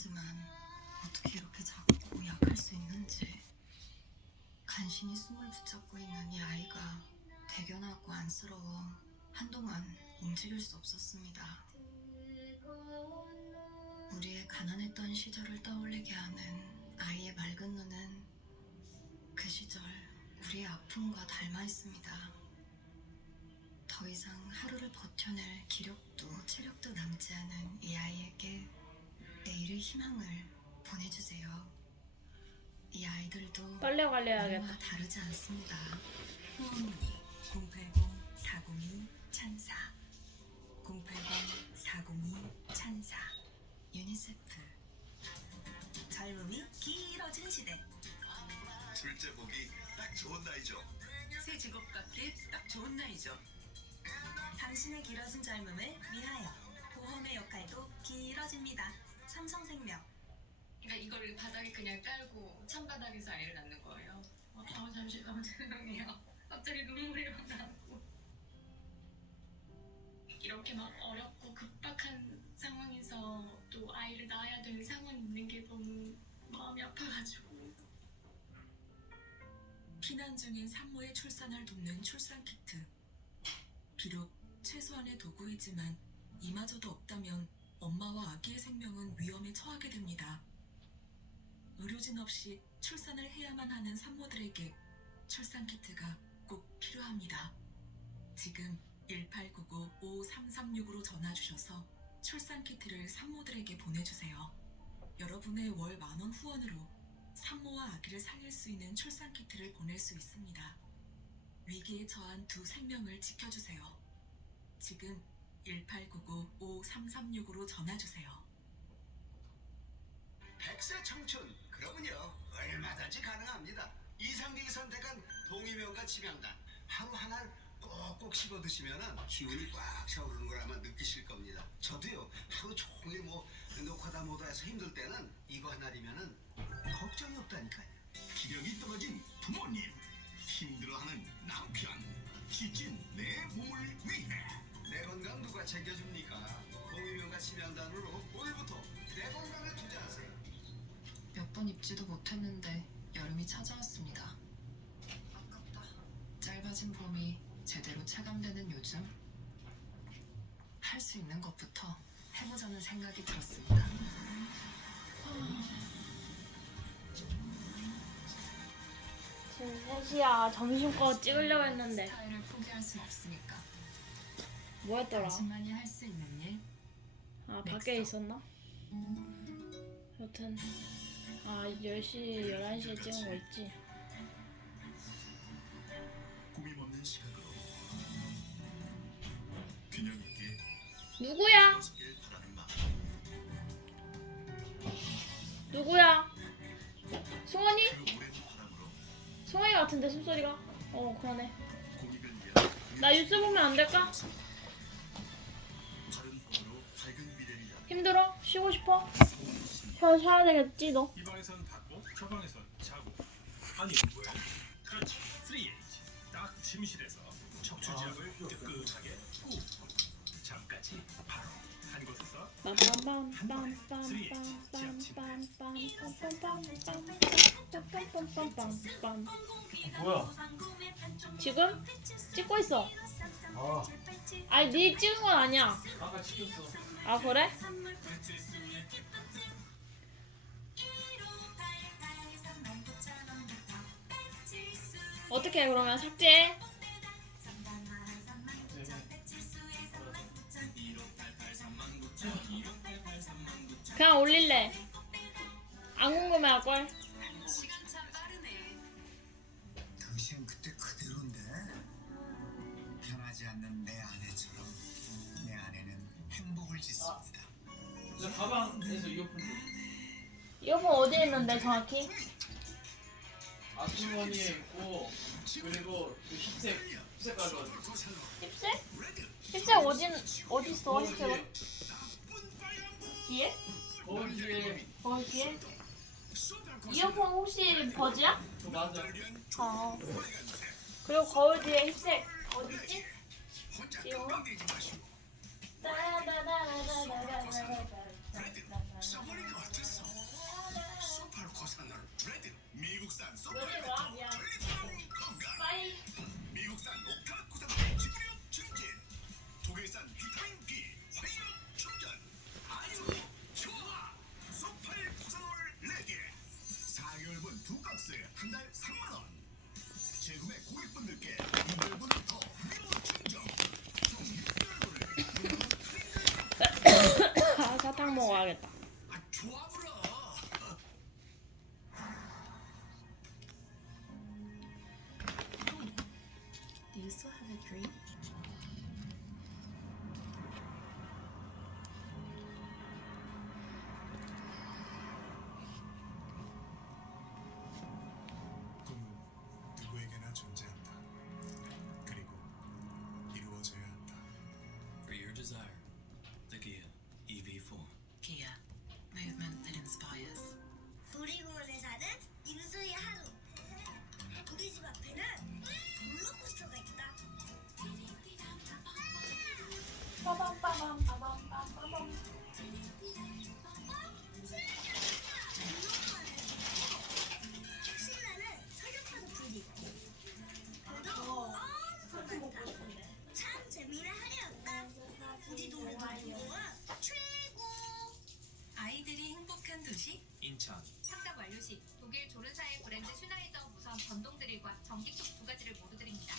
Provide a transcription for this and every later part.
하지만 어떻게 이렇게 작고 약할 수 있는지. 간신히 숨을 붙잡고 있는 이 아이가 대견하고 안쓰러워 한동안 움직일 수 없었습니다. 우리의 가난했던 시절을 떠올리게 하는 아이의 맑은 눈은 그 시절 우리의 아픔과 닮아 있습니다. 더 이상 하루를 버텨낼 기력도 체력도 남지 않은 이 아이에게 내일의 희망을 보내주세요. 이 아이들도 빨래 관리해야겠다. 우리와 다르지 않습니다. 후원 문의 080-402-1004 080-402-1004 유니세프. 젊음이 길어진 시대. 둘째 보기 딱 좋은 나이죠. 새 직업 갖기 딱 좋은 나이죠. 당신의 길어진 젊음을 위하여 보험의 역할도 길어집니다. 삼성생명. 그러니까 이걸 바닥에 그냥 깔고 찬바닥에서 아이를 낳는 거예요. 잠시 너무 죄송해요. 갑자기 눈물이 막 나고. 이렇게 막 어렵고 급박한 상황에서 또 아이를 낳아야 되는 상황이 있는 게 너무 마음이 아파가지고. 피난 중인 산모의 출산을 돕는 출산키트. 비록 최소한의 도구이지만 이마저도 없다면 엄마와 아기의 생명은 위험에 처하게 됩니다. 의료진 없이 출산을 해야만 하는 산모들에게 출산키트가 꼭 필요합니다. 지금 1899-5336으로 전화주셔서 출산키트를 산모들에게 보내주세요. 여러분의 월 10,000원 후원으로 산모와 아기를 살릴 수 있는 출산키트를 보낼 수 있습니다. 위기에 처한 두 생명을 지켜주세요. 지금 1899-5336으로 전화주세요. 100세 청춘, 그러면요 얼마든지 가능합니다. 이상객이 선택한 동의명과 치명단 하루 하나를 꼭꼭 씹어 드시면은 기운이 꽉 차오르는 걸 아마 느끼실 겁니다. 저도요 하루 종일 녹화다 뭐다 해서 힘들 때는 이거 하나리면은 걱정이 없다니까요. 기력이 떨어진 부모님, 힘들어하는 남편, 지친 내 몸을 위해 내 건강 누가 챙겨줍니까? 동의명과 치명단으로 오늘부터 내 건강을 투자하세요. 몇 번 입지도 못했는데 여름이 찾아왔습니다. 아깝다. 짧아진 봄이 제대로 체감되는 요즘, 할 수 있는 것부터 해보자는 생각이 들었습니다. 지금 3시야. 점심거 찍으려고 했는데 스타일을 포기할 순 없으니까. 뭐였더라? 당신만이 할 수 있는 일. 아 밖에 있었나? 여튼 10시 11시에 찍은 거 있지. 꾸밈 없는 시각으로 균형 있게 누구야? 벗길 바라는 마음. 누구야? 승원이? 그 오랜 바람으로 승원이 같은데 숨소리가? 그러네. 공익을 위한 나 뉴스 보면 안 될까? 바른 법으로 밝은 미래를 향해 힘들어? 쉬고 싶어? 쉬어야 되겠지 너. 이 방에선 받고 저 방에선 자고. 아니 왜? 그렇지. 3H. 딱 침실에서 척추지압을 뜨끈하게 꾹. 잠까지 바로 한 곳에서 뭐야? 지금 찍고 있어. 아, 아니 네 찍은 건 아니야. 아까 찍혔어. 아 그래? 어떻게 해 그러면 삭제해? 그냥 올릴래. 안 궁금해할 걸. 시간 참 빠르네. 당신 그때 그대로인데 변하지 않는 내 아내처럼 내 아내는 행복을 짓습니다. 내 가방에서 이어폰 이어폰 어디에 있는데 정확히? 아주머니에 있고 그리고 그 흰색 가져가지고 힙색? 힙색 어디 있어? 힙색은? 뒤에? 거울 뒤에 거기 뒤에? 이어폰 혹시 버즈야? 맞아. 그리고 거울 뒤에 힙색 어디지? 이거? 써버릴 것 같았어. 먹으러 가야겠다. 아, 좋아 불어. Do you still have a dream? 꿈은 누구에게나 존재한다. 그리고 이루어져야 한다. For your desire, the Kia EV4. Kia, movement that inspires. 놀이공원에 사는 임수의 하루. 우리 집 앞에는 롤러코스터가 있다. 빠밤. 신나는 설경파도 불이 있고. 그래도 엄청 많다. 참 재미난 하루였다. 우리 놀이공원 최고. 아이들이 행복한 도시 인천. 상담 완료 시 독일 조른사의 브랜드 슈나이더 무선 전동 드릴과 전기톱 두 가지를 모두 드립니다.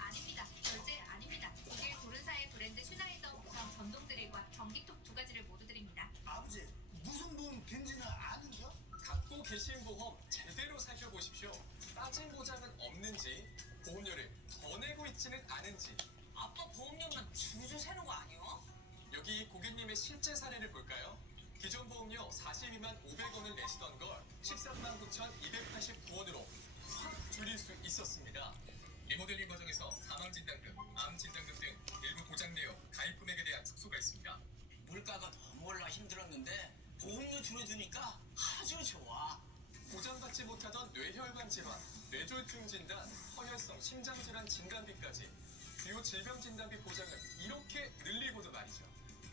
아닙니다. 절대 아닙니다. 독일 조른사의 브랜드 슈나이더 무선 전동 드릴과 전기톱 두 가지를 모두 드립니다. 아버지 무슨 돈 된지는 아는가? 갖고 계신 보험 제대로 살펴보십시오. 빠진 보장은 없는지, 보험료를 더 내고 있지는 않은지. 아빠 보험료만 줄줄 세는 거 아니야? 여기 고객님의 실제 사례를 볼까요? 기존 보험료 42만 500원을 내시던 걸 13만 9,289원으로 확 줄일 수 있었습니다. 리모델링 과정에서 사망 진단금, 암 진단금 등 일부 보장 내역, 가입 금액에 대한 축소가 있습니다. 물가가 너무 올라 힘들었는데 보험료 줄여주니까 아주 좋아. 보장받지 못하던 뇌혈관 질환, 뇌졸중 진단, 허혈성 심장질환 진단비까지 주요 질병 진단비 보장을 이렇게 늘리고도 말이죠.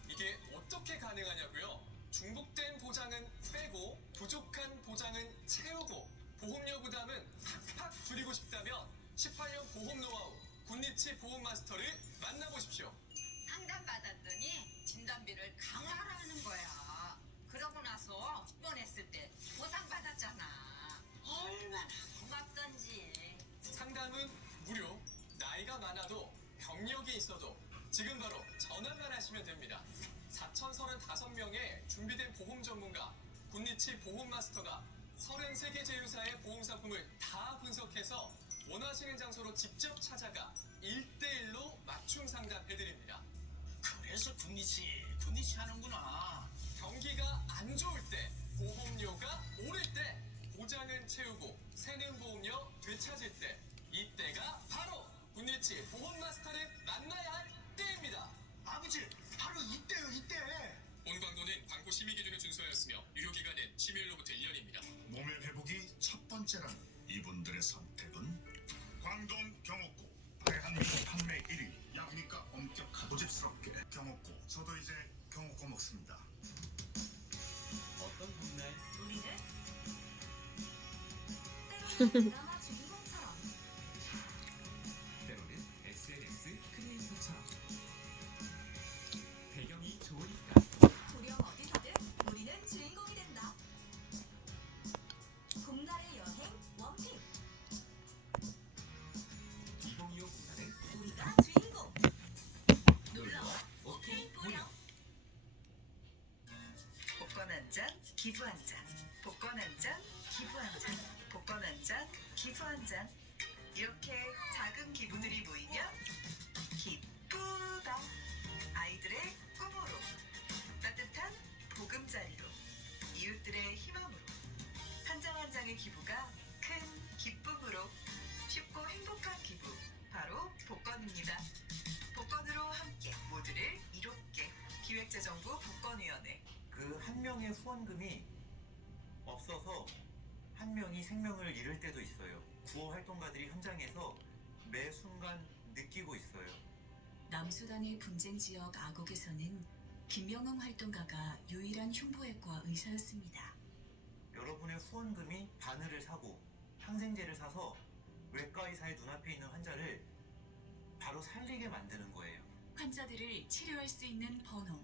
이게 어떻게 가능하냐고요? 중복된 보장은 빼고 부족한 보장은 채우고 보험료 부담은 팍팍 줄이고 싶다면 18년 보험 노하우 굿니치 보험 마스터를 만나보십시오. 상담받았더니 진단비를 강화하라는 거야. 그러고 나서 입원했을 때 보상받았잖아. 얼마나 고맙던지. 상담은 무료, 나이가 많아도 병력이 있어도 지금 바로 전화만 하시면 됩니다. 4,035명의 준비된 보험 전문가 굿니치 보험 마스터가 33개 제휴사의 보험 상품을 다 분석해서 원하시는 장소로 직접 찾아가 1대1로 맞춤 상담해드립니다. 그래서 굿니치 하는구나. 경기가 안 좋을 때, 보험료가 오를 때, 보장은 채우고 새는 보험료 되찾을 때, 이때가 바로 굿니치 보험 마스터를 만나야 할 때입니다. 아버지 바로 이때요 이때. 본 광고는 광고 심의 기준을 준수하였으며 유효 기간은 심의일로부터 1년입니다. 몸의 회복이 첫 번째라는 이분들의 선택은 광동 경옥고 대한민국 판매 1위 약이니까 엄격하고 고집스럽게 경옥고. 저도 이제 경옥고 먹습니다. 어떤 동네? 우리는 때로는 드라마 주인공처럼. 때로는 SNS 크리에이터처럼. 배경이 좋으니까. 도령 어디서든 우리는 주인공이 된다. 봄날의 여행 원픽. 2025 공간은 우리가 주인공. 놀러 오케이 보령. 복권 한 잔, 기부 한 잔. 복권 한 잔, 기부 한 잔. 복권 한 잔, 기부 한 잔. 이렇게 작은 기부들이 모이면 기쁘다. 아이들의 꿈으로, 따뜻한 보금자리로, 이웃들의 희망으로, 한 장 한 장의 기부가 큰 기쁨으로, 쉽고 행복한 기부, 바로 복권입니다. 복권으로 함께 모두를 이롭게. 기획재정부 복권위원회. 그 한 명의 후원금이 없어서 한 명이 생명을 잃을 때도 있어요. 구호 활동가들이 현장에서 매 순간 느끼고 있어요. 남수단의 분쟁 지역 아곡에서는 김명웅 활동가가 유일한 흉부외과 의사였습니다. 여러분의 후원금이 바늘을 사고 항생제를 사서 외과 의사의 눈앞에 있는 환자를 바로 살리게 만드는 거예요. 환자들을 치료할 수 있는 번호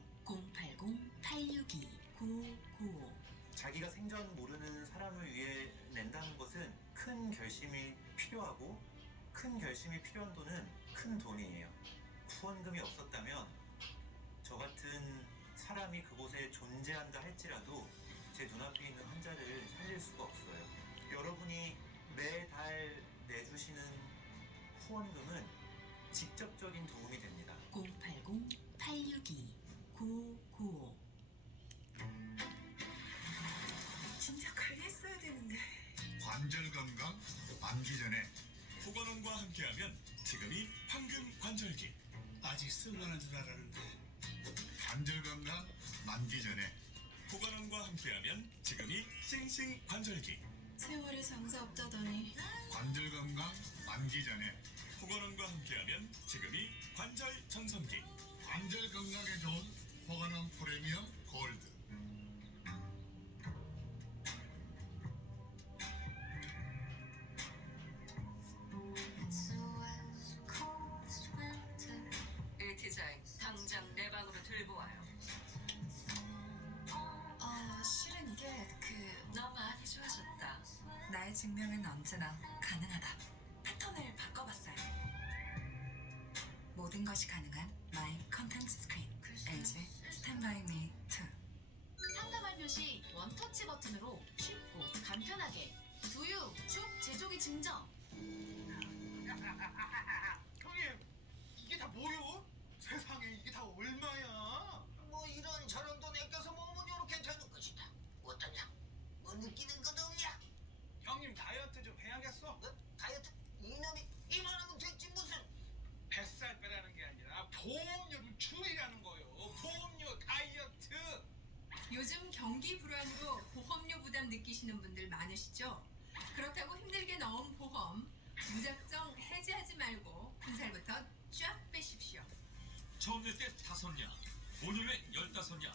080-862-9595. 자기가 생전 모르는 사람을 위해 낸다는 것은 큰 결심이 필요하고, 큰 결심이 필요한 돈은 큰 돈이에요. 후원금이 없었다면 저 같은 사람이 그곳에 존재한다 할지라도 제 눈앞에 있는 환자를 살릴 수가 없어요. 여러분이 매달 내주시는 후원금은 직접적인 도움이 됩니다. 080-862-9595 진짜 관리했어야 되는데. 관절 건강 만기 전에 보건원과 함께하면 지금이 황금 관절기. 아직 쓸만한 줄 알았는데. 관절 건강 만기 전에 보건원과 함께하면 지금이 싱싱 관절기. 세월이 장사 없다더니 관절 건강 만기 전에 보건원과 함께하면 지금이 관절 전성기. 관절 건강에 좋은 보건원 프리미엄 골드. 이 디자인 당장 내 방으로 들고 와요. 실은 이게 너 많이 좋아졌다. 나의 증명은 언제나 가능하다. 패턴을 바꿔봤어요. 모든 것이 가능한 마이 컨텐츠 스크린 LG 스탠바이 미 2. 상담 완료 시 원터치 버튼으로 쉽고 간편하게 두유, 죽, 제조기 증정. 형님, 이게 다 뭐요? 세상에 이게 다 얼마야? 뭐 이런 저런 돈 아껴서 먹으면 요렇게 되는 것이다. 어떠냐? 뭐 느끼는 것도 없냐? 형님 다이어트 좀 해야겠어. 뭐? 다이어트? 이놈이 이만하면 됐지 무슨. 뱃살 빼라는 게 아니라 보험료를 줄이라는 거요. 보험료 다이어트. 요즘 경기 불황으로 보험료 부담 느끼시는 분들 많으시죠? 그렇다고 힘들게 넣은 보험 무작정 해지하지 말고 군살부터 쫙 빼십시오. 처음 낼 때 5냐, 5년 후에 15냐,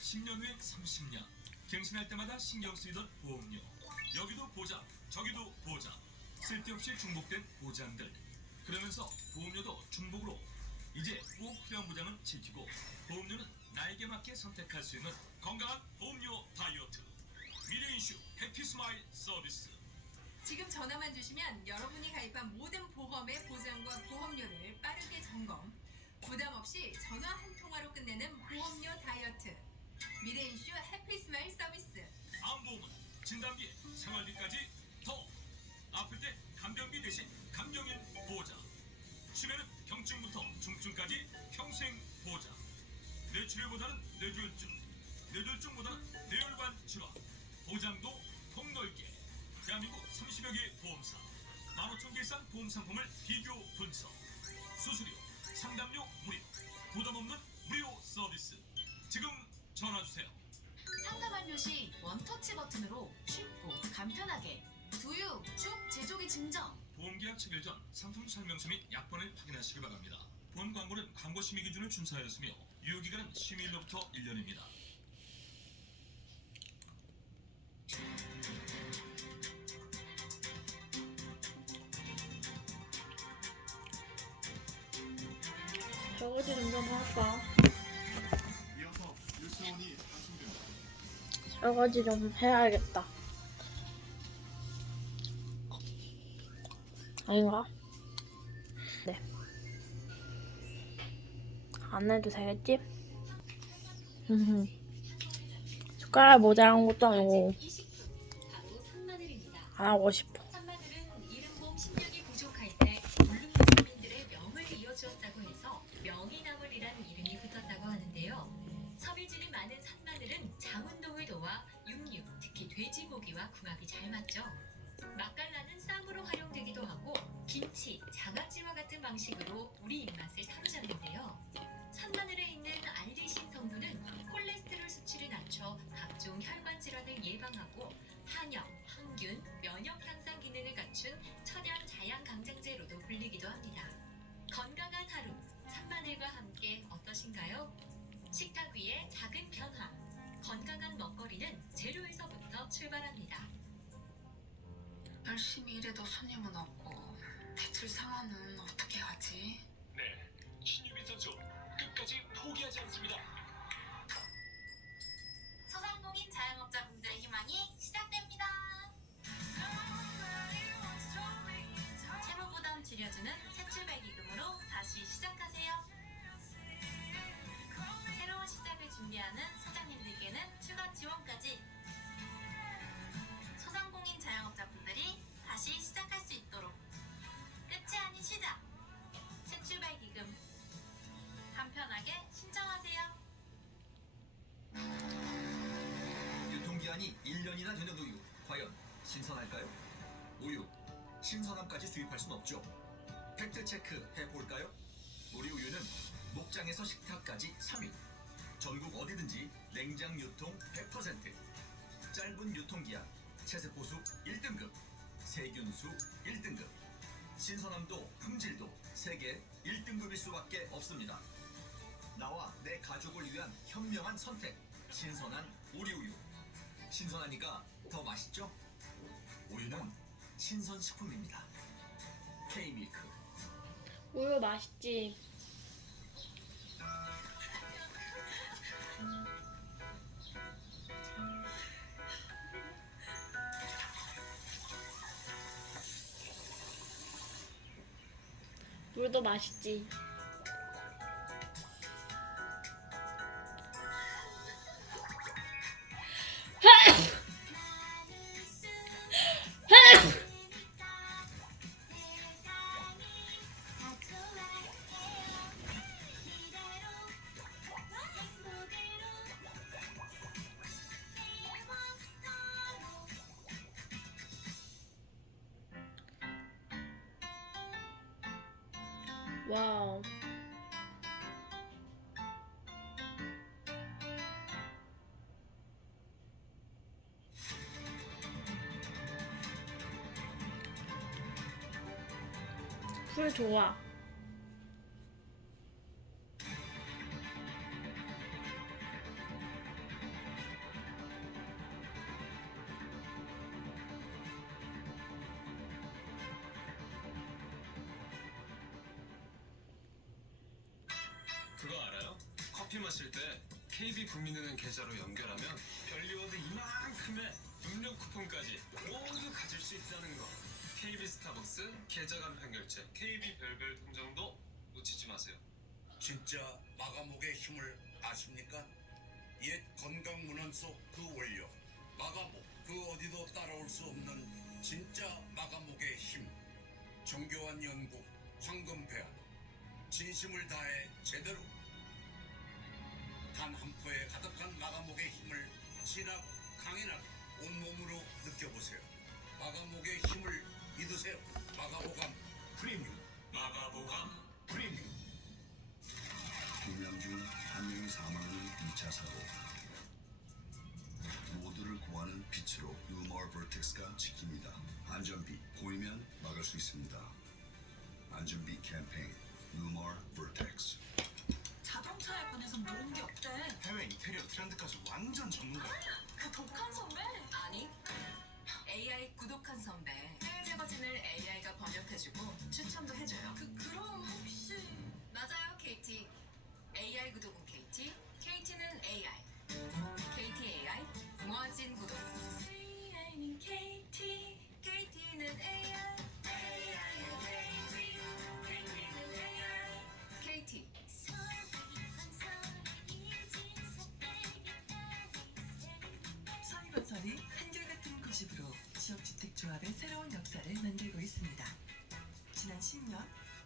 10년 후에 30냐. 갱신할 때마다 신경 쓰이던 보험료. 여기도 보장, 저기도 보장. 쓸데없이 중복된 보장들. 그러면서 보험료도 중복으로. 이제 꼭 필요한 보장은 지키고 보험료는 나에게 맞게 선택할 수 있는 건강한 보험료 다이어트. 미래인슈 해피스마일 서비스. 지금 전화만 주시면 여러분이 가입한 모든 보험의 보장과 보험료를 빠르게 점검, 부담 없이 전화 한 통화로 끝내는 보험료 다이어트. 미래인슈 해피스마일 서비스. 암보험은 진단비, 생활비까지 더. 아플 때 간병비 대신 간병인 보장. 치매는 경증부터 중증까지 평생 보장. 뇌출혈보다는 뇌졸중, 뇌졸중보다는 뇌혈관 질환. 보장도 폭넓게. 대한민국 30여 개 보험사 15,000개 이상 보험 상품을 비교 분석. 수수료, 상담료 무료, 부담 없는 무료 서비스. 지금 전화 주세요. 상담 완료 시 원터치 버튼으로 쉽고 간편하게 두유, 죽, 제조기 증정. 보험계약 체결 전 상품 설명서 및 약관을 확인하시기 바랍니다. 본 광고는 광고 심의 기준을 준수하였으며 유효기간은 심의일로부터 1년입니다. 설거지 좀 할까? 이어서 뉴스온이 방송됩니다. 설거지 좀 해야겠다. 아닌가? 네. 안 해도 되겠지? 숟가락 모자란 것도 아니고 안 하고 싶어. 산마늘은 이른봄 식량이 부족할 때 울릉도 주민들의 명을 이어주었다고 해서 명이나물이란 이름이 붙었다고 하는데요. 섬유질이 많은 산마늘은 장운동을 도와 육류, 특히 돼지고기와 궁합이 잘 맞죠. 맛깔나는 쌈으로 활용되기도 하고 김치, 장아찌와 같은 방식으로 우리 입맛을 사로잡는데요. 산마늘에 있는 알리신 성분은 콜레스테롤 수치를 낮춰 각종 혈관 질환을 예방하고 한염, 항균, 면역 향상 기능을 갖춘 천연 자양 강장제로도 불리기도 합니다. 건강한 하루, 산마늘과 함께 어떠신가요? 식탁 위에 작은 변화, 건강한 먹거리는 재료에서부터 출발합니다. 열심히 일해도 손님은 없고 대출 상환은 어떻게 하지? 네, 신유빈 선수 끝까지 포기하지 않습니다. 소상공인 자영업자분들의 희망이 시작됩니다. 채무 부담 줄여주는 세출배기금으로 다시 시작하세요. 새로운 시작을 준비하는 기한이 1년이나 되는 우유, 과연 신선할까요? 우유, 신선함까지 수입할 순 없죠. 팩트체크 해볼까요? 우리 우유는 목장에서 식탁까지 3일, 전국 어디든지 냉장 유통 100%, 짧은 유통기한, 체세포수 1등급, 세균수 1등급, 신선함도 품질도 세계 1등급일 수밖에 없습니다. 나와 내 가족을 위한 현명한 선택, 신선한 우리 우유. 신선하니까 더 맛있죠? 우유는 신선식품입니다. K밀크. 우유 맛있지. 물도 맛있지. 와우. 풀 좋아. 그거 알아요? 커피 마실 때 KB 국민은행 계좌로 연결하면 별리워드 이만큼의 음료 쿠폰까지 모두 가질 수 있다는 거. KB 스타벅스 계좌 간편 결제, KB 별별 통장도 놓치지 마세요. 진짜 마가목의 힘을 아십니까? 옛 건강문헌 속 그 원료 마가목, 그 어디도 따라올 수 없는 진짜 마가목의 힘. 정교한 연구, 황금폐합, 진심을 다해 제대로 단 한 포에 가득한 마가목의 힘을 진하고 강인하게 온몸으로 느껴보세요. 마가목의 힘을 믿으세요. 마가보감 프리미엄. 마가보감 프리미엄. 2명 중 1명이 사망하는 2차 사고. 모두를 구하는 빛으로 루머 버텍스가 지킵니다. 안전비 보이면 막을 수 있습니다. 안전비 캠페인 루머 버텍스. 자동차에 관해서 모르는 게 없대. 해외 인테리어 트렌드까지 완전 전문가. 그 독한 선배? 아니, AI 구독한 선배. 해외 매거진을 AI가 번역해주고 추천도 해줘요. 그럼 혹시 맞아요, KT. AI 구독은 KT, KT는 AI. KT AI 무한진 구독. AI는 KT, KT는 AI. KT. 서희건설이 한결같은 고집으로 지역주택조합의 새로운 역사를 만들고 있습니다. 지난 10년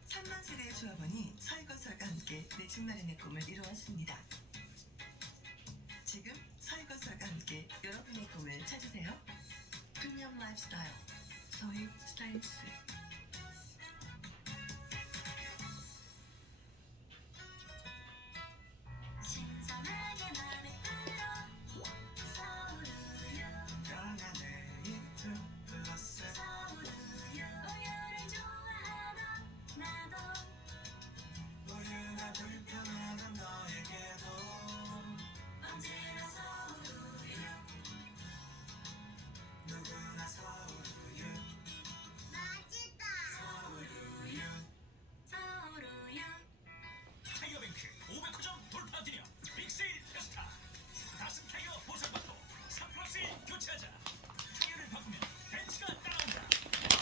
3만 세대의 조합원이 서희건설과 함께 내 집 마련의 꿈을 이루었습니다. 지금 서희건설과 함께 여러분의 꿈을 찾으세요. 프리미엄 라이프스타일 서희 스타일스. 타이어뱅크 500호점 돌파 기념 빅세일 페스타. 가슴 타이어 보상받고 3+1 교체하자. 타이어를 바꾸면 벤츠가 따라온다.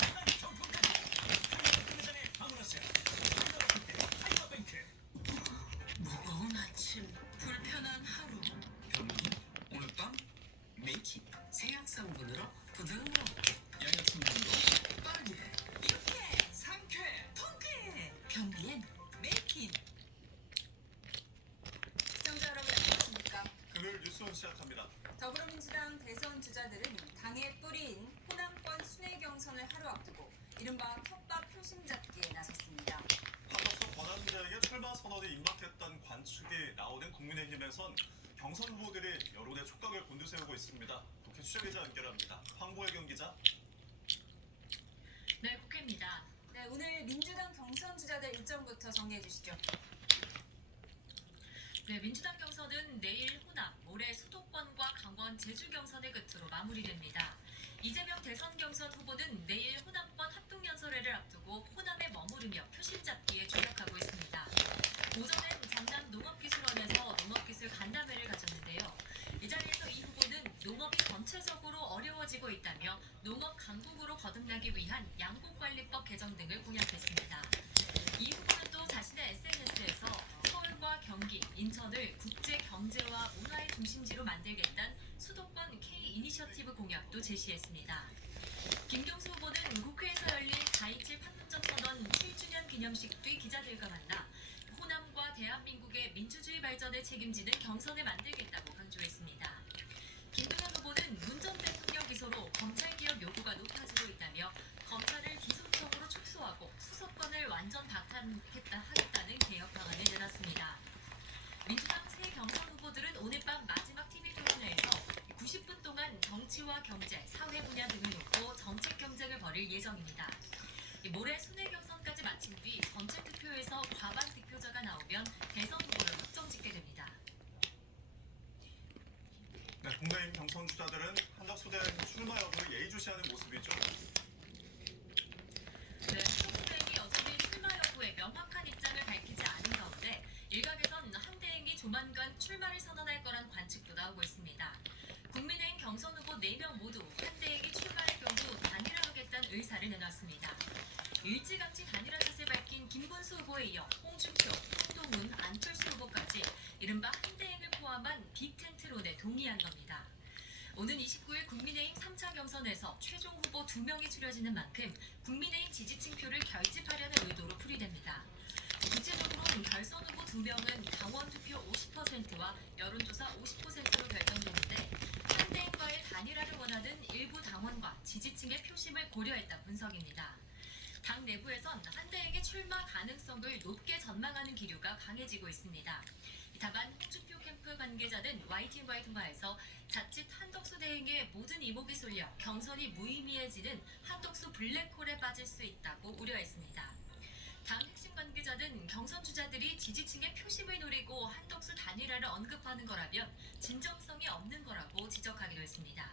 한가지 정품까지 타이어뱅크 매장에 방문하세요. 타이어뱅크. 무거운 아침, 불편한 하루. 변기, 오늘 밤 메이킹, 세약 성분으로 부드럽게, 양육 성분으로 빨리, 유쾌, 상쾌. 통쾌. 변비엔 메이킹. 시청자 여러분 안녕하십니까? 금요일 뉴스원 시작합니다. 더불어민주당 대선 연결합니다. 황보혜경 기자. 네, 국회입니다. 네, 오늘 민주당 경선 주자들 일정부터 정리해 주시죠. 네, 민주당 경선은 내일 호남, 모레 수도권과 강원, 제주 경선의 끝으로 마무리됩니다. 이재명 대선 경선 후보는 내일 호남권 합동연설회를 앞두고 호남에 머무르며 표심 잡기에 주력하고 있습니다. 오전엔 전남 농업기술원에서 농업기술 간담회를 가졌는데요. 이 자리에서 이 후보는 농업이 전체적으로 어려워지고 있다며 농업 강국으로 거듭나기 위한 양곡관리법 개정 등을 공약했습니다. 이 후보는 또 자신의 SNS에서 서울과 경기, 인천을 국제 경제와 문화의 중심지로 만들겠다는 수도권 K 이니셔티브 공약도 제시했습니다. 김경수 후보는 국회에서 열린 4.27 판문점 선언 7주년 기념식 뒤 기자들과 만나 호남과 대한민국의 민주주의 발전을 책임지는 경선을 만들겠다고 강조했습니다. 김동연 후보는 문 전 대통령 기소로 검찰개혁 요구가 높아지고 있다며 검찰을 기속적으로 축소하고 수사권을 완전 박탈하겠다는 개혁 방안을 내놨습니다. 민주당 새 경선 후보들은 오늘 밤 마지막 TV 토론회에서 90분 동안 정치와 경제, 사회 분야 등을 놓고 정책 경쟁을 벌일 예정입니다. 모레 순회 경선까지 마친 뒤 전체 투표에서 과반 득표자가 나오면 대선 후보를 확정짓게 됩니다. 네, 국내임 경선 주자들은 한덕수 대행 출마 여부를 예의주시하는 모습이죠. 네, 한덕수 대행이 여전히 출마 여부에 명확한 입장을 밝히지 않은 가운데 일각에선 한 대행이 조만간 출마를 선언할 거란 관측도 나오고 있습니다. 국민의힘 경선 후보 4명 모두 한 대행이 출마할 경우 단일화하겠다는 의사를 내놨습니다. 일찌감치 단일화 뜻을 밝힌 김문수 후보에 이어 홍준표, 한동훈, 안철수 후보까지 이른바 한 대행을 포함한 빅텐트론에 동의한 겁니다. 오는 29일 국민의힘 3차 경선에서 최종 후보 2명이 추려지는 만큼 국민의힘 지지층표를 결집하려는 의도로 풀이됩니다. 구체적으로는 결선 후보 2명은 강원 투표 50%와 여론조사 50%로 결정되는데 한 대행과의 단일화를 원하는 일부 당원과 지지층의 표심을 고려했다 분석입니다. 당 내부에선 한 대행의 출마 가능성을 높게 전망하는 기류가 강해지고 있습니다. 다만 홍준표 캠프 관계자는 YTN과의 통화에서 자칫 한덕수 대행의 모든 이목이 쏠려 경선이 무의미해지는 한덕수 블랙홀에 빠질 수 있다고 우려했습니다. 당 핵심 관계자는 경선 주자들이 지지층의 표심을 노리고 한덕수 단일화를 언급하는 거라면 진정성이 없는 거라고 지적하기도 했습니다.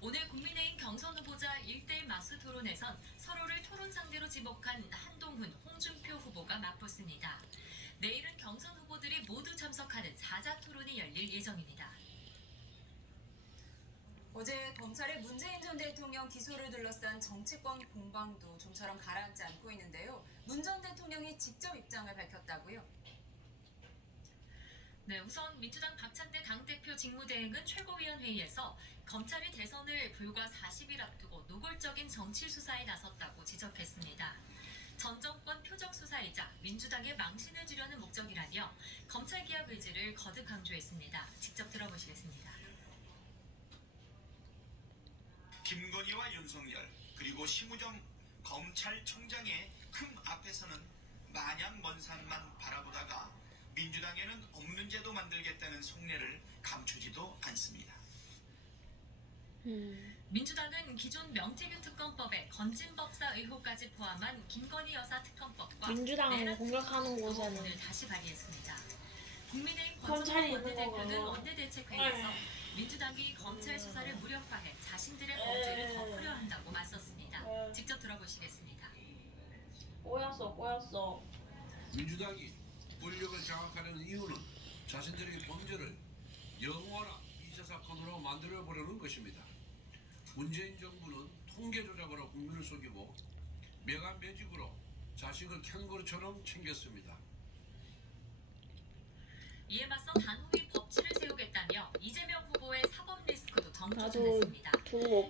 오늘 국민의힘 경선 후보자 1대1 마스 토론에선 서로를 토론 상대로 지목한 한동훈, 홍준표 후보가 맞붙습니다. 내일은 경선 후보들이 모두 참석하는 4자 토론이 열릴 예정입니다. 어제 검찰의 문재인 전 대통령 기소를 둘러싼 정치권 공방도 좀처럼 가라앉지 않고 있는데요. 문 전 대통령이 직접 입장을 밝혔다고요? 네, 우선 민주당 박찬대 당대표 직무대행은 최고위원회의에서 검찰이 대선을 불과 40일 앞두고 노골적인 정치 수사에 나섰다고 지적했습니다. 전 정권 표적 수사이자 민주당의 망신을 주려는 목적이라며 검찰 개혁 의지를 거듭 강조했습니다. 직접 들어보시겠습니다. 김건희와 윤석열 그리고 심우정 검찰총장의 흠 앞에서는 마냥 먼 산만 바라보다가 민주당에는 없는 제도 만들겠다는 속내를 감추지도 않습니다. 민주당은 기존 명태균 특검법에 건진법사 의혹까지 포함한 김건희 여사 특검법과 민주당을 공격하는 곳에는 오늘 다시 발의했습니다. 국민의힘 검찰이 권성동 있는 원내대표는 거구나. 원내대책회의에서 민주당이 검찰 수사를 무력화해 자신들의 범죄를 덮으려 한다고 맞섰습니다. 직접 들어보시겠습니다. 꼬였어. 민주당이 권력을 장악하려는 이유는 자신들의 범죄를 영원한 2차 사건으로 만들어보려는 것입니다. 문재인 정부는 통계 조작으로 국민을 속이고 매간매직으로 자식을 캥거루처럼 챙겼습니다. 이에 맞서 단호히 법치를 세우겠다며 이재명 후보의 사법 리스크도 정조준했습니다.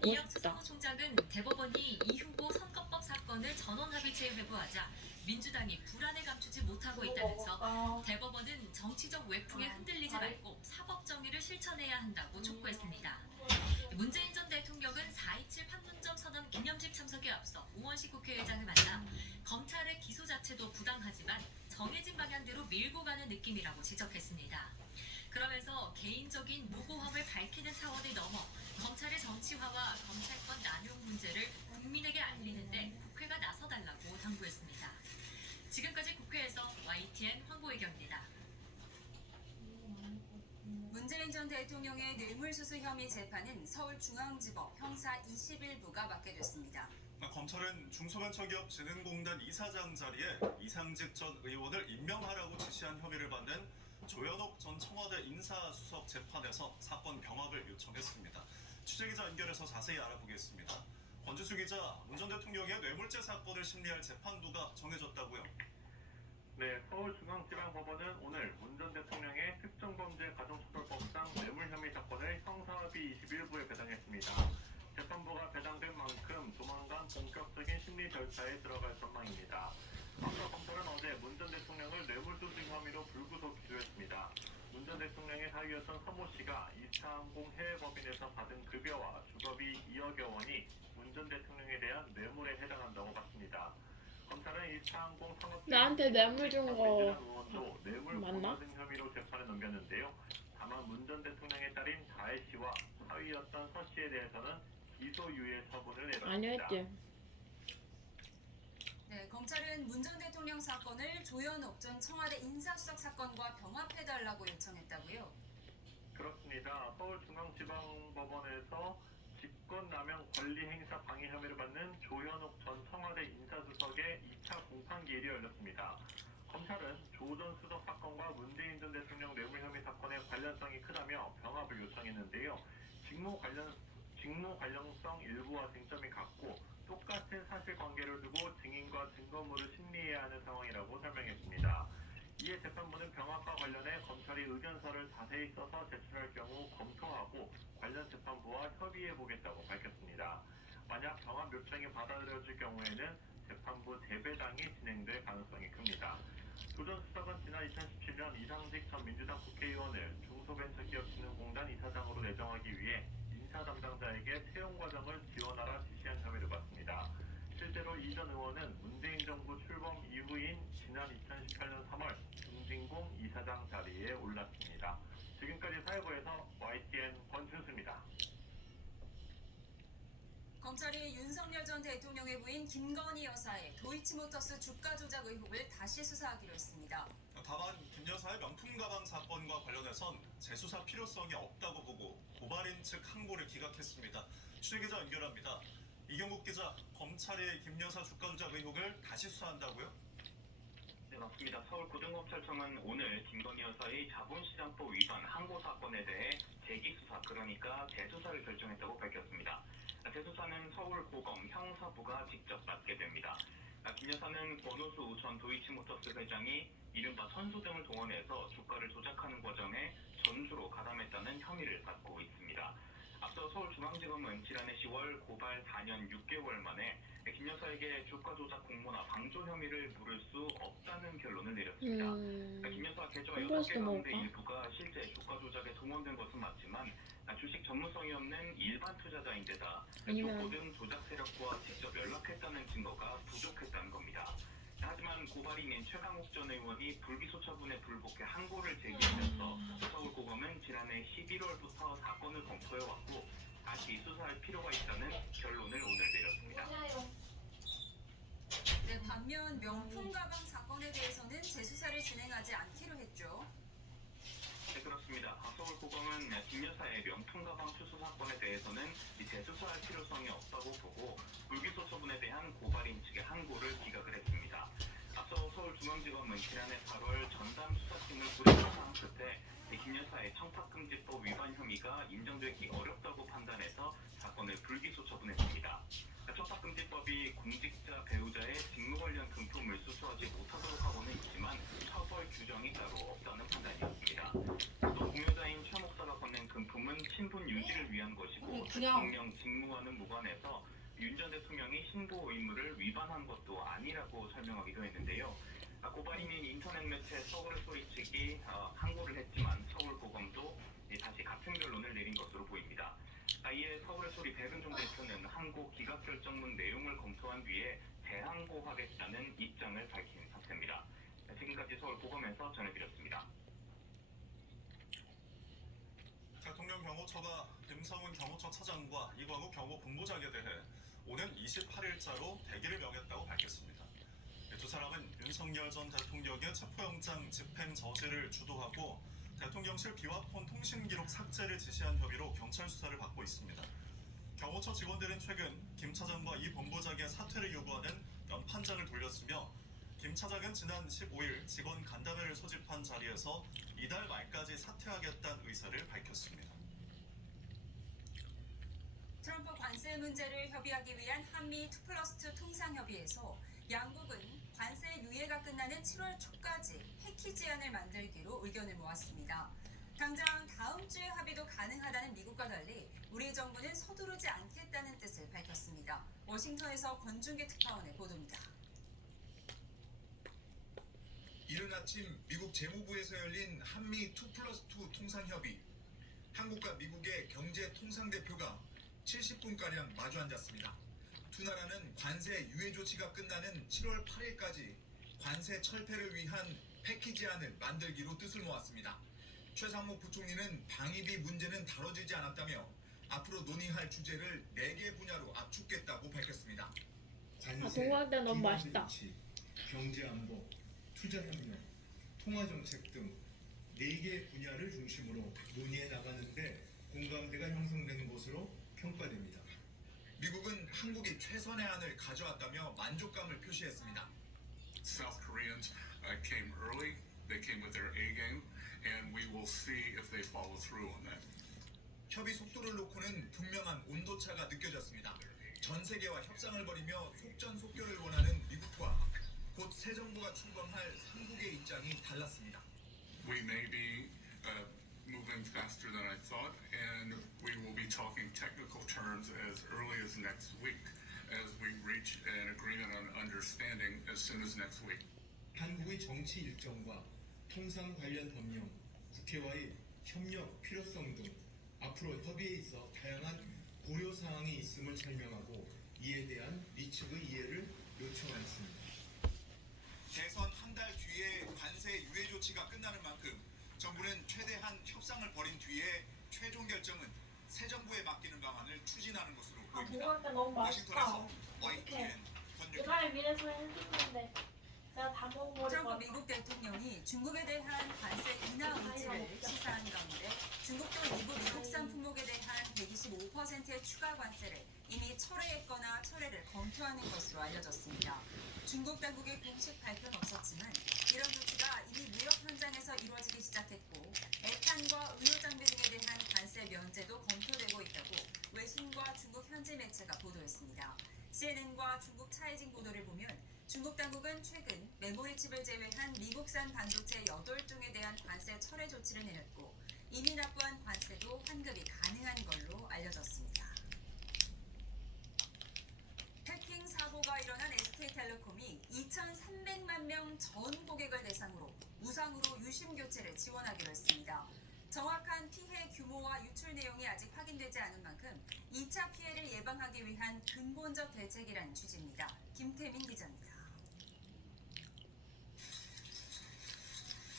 이영수 사무총장은 대법원이 이 후보 선거법 사건을 전원합의체에 회부하자 민주당이 불안을 감추지 못하고 있다면서 대법원은 정치적 외풍에 흔들리지 말고 사법 정의를 실천해야 한다고 촉구했습니다. 문재인 전 대통령은 4.27 판문점 선언 기념식 참석에 앞서 우원식 국회의장을 만나 검찰의 기소 자체도 부당하지만 정해진 방향대로 밀고 가는 느낌이라고 지적했습니다. 그러면서 개인적인 무고함을 밝히는 차원을 넘어 검찰의 정치화와 전 대통령의 뇌물수수 혐의 재판은 서울중앙지법 형사 21부가 맡게 됐습니다. 검찰은 중소벤처기업진흥공단 이사장 자리에 이상직 전 의원을 임명하라고 지시한 혐의를 받는 조현옥 전 청와대 인사수석 재판에서 사건 병합을 요청했습니다. 취재기자 연결해서 자세히 알아보겠습니다. 권지수 기자, 문 전 대통령의 뇌물죄 사건을 심리할 재판부가 정해졌다고요? 네, 서울중앙지방법원은 오늘 문 전 대통령의 특정범죄 가중처벌법상 뇌물 혐의 사건을 형사합의 21부에 배당했습니다. 재판부가 배당된 만큼 조만간 본격적인 심리 절차에 들어갈 전망입니다. 앞서 검찰은 어제 문 전 대통령을 뇌물수수 혐의로 불구속 기소했습니다. 문 전 대통령의 사위였던 서모 씨가 이차항공 해외법인에서 받은 급여와 주거비 2억여 원이 문 전 대통령에 대한 뇌물에 해당한다고 봤습니다. 검찰은 이차항공 상업주의 나한테 뇌물 준 거 의원도 뇌물 맞나? 공여 등 혐의로 재판에 넘겼는데요. 다만 문 전 대통령의 딸인 가해 씨와 사위였던 서 씨에 대해서는 기소유예 처분을 내렸습니다. 아니었지. 네, 검찰은 문 전 대통령 사건을 조현옥 전 청와대 인사수석 사건과 병합해달라고 요청했다고요? 그렇습니다. 서울중앙지방법원에서 직권남용 권리행사 방해 혐의를 받는 조현옥 전 청와대 인사수석의 2차 공판기일이 열렸습니다. 검찰은 조 전 수석 사건과 문재인 전 대통령 뇌물 혐의 사건의 관련성이 크다며 병합을 요청했는데요. 직무 관련성 일부와 쟁점이 같고 똑같은 사실관계를 두고 증인과 증거물을 심리해야 하는 상황이라고 설명했습니다. 이에 재판부는 병합과 관련해 검찰이 의견서를 자세히 써서 제출할 경우 검토하고 관련 재판부와 협의해보겠다고 밝혔습니다. 만약 병합 요청이 받아들여질 경우에는 재판부 재배당이 진행될 가능성이 큽니다. 조 전 수석은 지난 2017년 이상직 전 민주당 국회의원을 중소벤처기업진흥공단 이사장으로 내정하기 위해 인사 담당자에게 채용 과정을 지원하라 지시한 혐의를 받습니다. 실제로 이 전 의원은 문재인 정부 출범 이후인 지난 2018년 3월 중진공 이사장 자리에 올랐습니다. 지금까지 사회부에서 YTN 권준수입니다. 검찰이 윤석열 전 대통령의 부인 김건희 여사의 도이치모터스 주가 조작 의혹을 다시 수사하기로 했습니다. 다만 김 여사의 명품 가방 사건과 관련해선 재수사 필요성이 없다고 보고 고발인 측 항고를 기각했습니다. 취재기자 연결합니다. 이경국 기자, 검찰이 김 여사 주가 조작 의혹을 다시 수사한다고요? 네, 맞습니다. 서울고등검찰청은 오늘 김건희 여사의 자본시장법 위반 항고 사건에 대해 재기수사, 그러니까 재수사를 결정했다고 밝혔습니다. 재수사는 서울고검 형사부가 직접 맡게 됩니다. 김 여사는 권오수 전 도이치모터스 회장이 이른바 선수등을 동원해서 주가를 조작하는 과정에 전주로 가담했다는 혐의를 받고 있습니다. 앞서 서울중앙지검은 지난해 10월 고발 4년 6개월 만에 김 여사에게 주가 조작 공모나 방조 혐의를 물을 수 없다는 결론을 내렸습니다. 김 여사 계좌 6개 가운데 일부가 실제 주가 조작에 동원된 것은 맞지만 주식 전문성이 없는 일반 투자자인데다 조코 등 조작 세력과 직접 연락했다는 증거가 부족했다는 겁니다. 하지만 고발인인 최강욱 전 의원이 불기소 처분에 불복해 항고를 제기하면서 서울고검은 지난해 11월부터 사건을 검토해왔고 다시 수사할 필요가 있다는 결론을 오늘 내렸습니다. 네, 반면 명품 가방 사건에 대해서는 재수사를 진행하지 않기로 했죠. 네, 그렇습니다. 서울고검은 김 여사의 명품 가방 수수 사건에 대해서는 재수사할 필요성이 없다고 보고 불기소 처분에 대한 고발인 측의 항고를 기각을 했습니다. 앞서 서울중앙지검은 지난해 8월 전담 수사팀을 구력조사한 끝에 김 여사의 청탁금지법 위반 혐의가 인정되기 어렵다고 판단해서 사건을 불기소 처분했습니다. 청탁금지법이 공직자 배우자의 직무 관련 금품을 수수하지 못하도록 하고는 있지만 처벌 규정이 따로 없다는 판단이었습니다. 또 공여자인 최 목사가 건넨 금품은 신분 유지를 위한 것이고 대통령 직무와는 무관해서 윤 전 대통령이 신고 의무를 위반한 것도 아니라고 설명하기도 했는데요. 고발인인 인터넷 매체 서울의 소리 측이 항고를 했지만 서울고검도 다시 같은 결론을 내린 것으로 보입니다. 이에 서울의 소리 백은종 대표는 항고 기각 결정문 내용을 검토한 뒤에 재항고하겠다는 입장을 밝힌 상태입니다. 지금까지 서울고검에서 전해드렸습니다. 대통령 경호처가 김성훈 경호처 차장과 이광우 경호본부장에 대해 오는 28일자로 대기를 명했다고 밝혔습니다. 두 사람은 윤석열 전 대통령의 체포영장 집행 저지를 주도하고 대통령실 비화폰 통신 기록 삭제를 지시한 혐의로 경찰 수사를 받고 있습니다. 경호처 직원들은 최근 김 차장과 이 본부장의 사퇴를 요구하는 연판장을 돌렸으며 김 차장은 지난 15일 직원 간담회를 소집한 자리에서 이달 말까지 사퇴하겠다는 의사를 밝혔습니다. 트럼프 관세 문제를 협의하기 위한 한미 2+2 통상협의에서 양국은 관세 유예가 끝나는 7월 초까지 패키지안을 만들기로 의견을 모았습니다. 당장 다음 주에 합의도 가능하다는 미국과 달리 우리 정부는 서두르지 않겠다는 뜻을 밝혔습니다. 워싱턴에서 권준기 특파원의 보도입니다. 이른 아침 미국 재무부에서 열린 한미 2+2 통상협의. 한국과 미국의 경제 통상대표가 70분가량 마주 앉았습니다. 두 나라는 관세 유예 조치가 끝나는 7월 8일까지 관세 철폐를 위한 패키지안을 만들기로 뜻을 모았습니다. 최상목 부총리는 방위비 문제는 다뤄지지 않았다며 앞으로 논의할 주제를 4개 분야로 압축했다고 밝혔습니다. 공화당 너무 맛있다. 경제안보, 투자협력, 통화정책 등 4개 분야를 중심으로 논의해 나가는데 공감대가 형성되는 것으로 평가됩니다. 미국은 한국이 최선의 안을 가져왔다며 만족감을 표시했습니다. South Koreans came early. They came with their A game, and we will see if they follow through on that. 협의 속도를 놓고는 분명한 온도차가 느껴졌습니다. 전 세계와 협상을 벌이며 속전속결을 원하는 미국과 곧 새 정부가 출범할 한국의 입장이 달랐습니다. We may be moving faster than I thought, and we will be talking technical terms as early as next week, as we reach an agreement on understanding as soon as next week. 한국의 정치 일정과 통상 관련 법령, 국회와의 협력 필요성 등 앞으로 협의에 있어 다양한 고려 사항이 있음을 설명하고 이에 대한 미측의 이해를 요청하였습니다. 대선 한 달 뒤에 관세 유예 조치가 끝나는 만큼 정부는 최대한 협상을 벌인 뒤에 최종 결정은 새 정부에 맡기는 방안을 추진하는 것으로 보입니다. 공화당 너무 맛있다. 워싱턴에서 YTN 권유. 이날 미래서 해줬는데 내가 다 먹어버린 트럼프 거 미국 대통령이 중국에 대한 관세 인하 의지를 시사한 가운데 중국도 일부 미국산 품목에 대한 125%의 추가 관세를 이미 철회했거나 철회를 검토하는 것으로 알려졌습니다. 중국 당국의 공식 발표는 없었지만 이런 조치가 이미 무역 현장에서 이루어지기 시작했고 에탄과 의료 장비 등에 대한 관세 면제도 검토되고 있다고 외신과 중국 현지 매체가 보도했습니다. CNN과 중국 차이징 보도를 보면 중국 당국은 최근 메모리 칩을 제외한 미국산 반도체 8종에 대한 관세 철회 조치를 내렸고 이미 납부한 관세도 환급이 가능한 걸로 알려졌습니다. 해킹 사고가 일어난 SK텔레콤이 2,300만 명 전 고객을 대상으로 무상으로 유심 교체를 지원하기로 했습니다. 정확한 피해 규모와 유출 내용이 아직 확인되지 않은 만큼 2차 피해를 예방하기 위한 근본적 대책이라는 취지입니다. 김태민 기자입니다.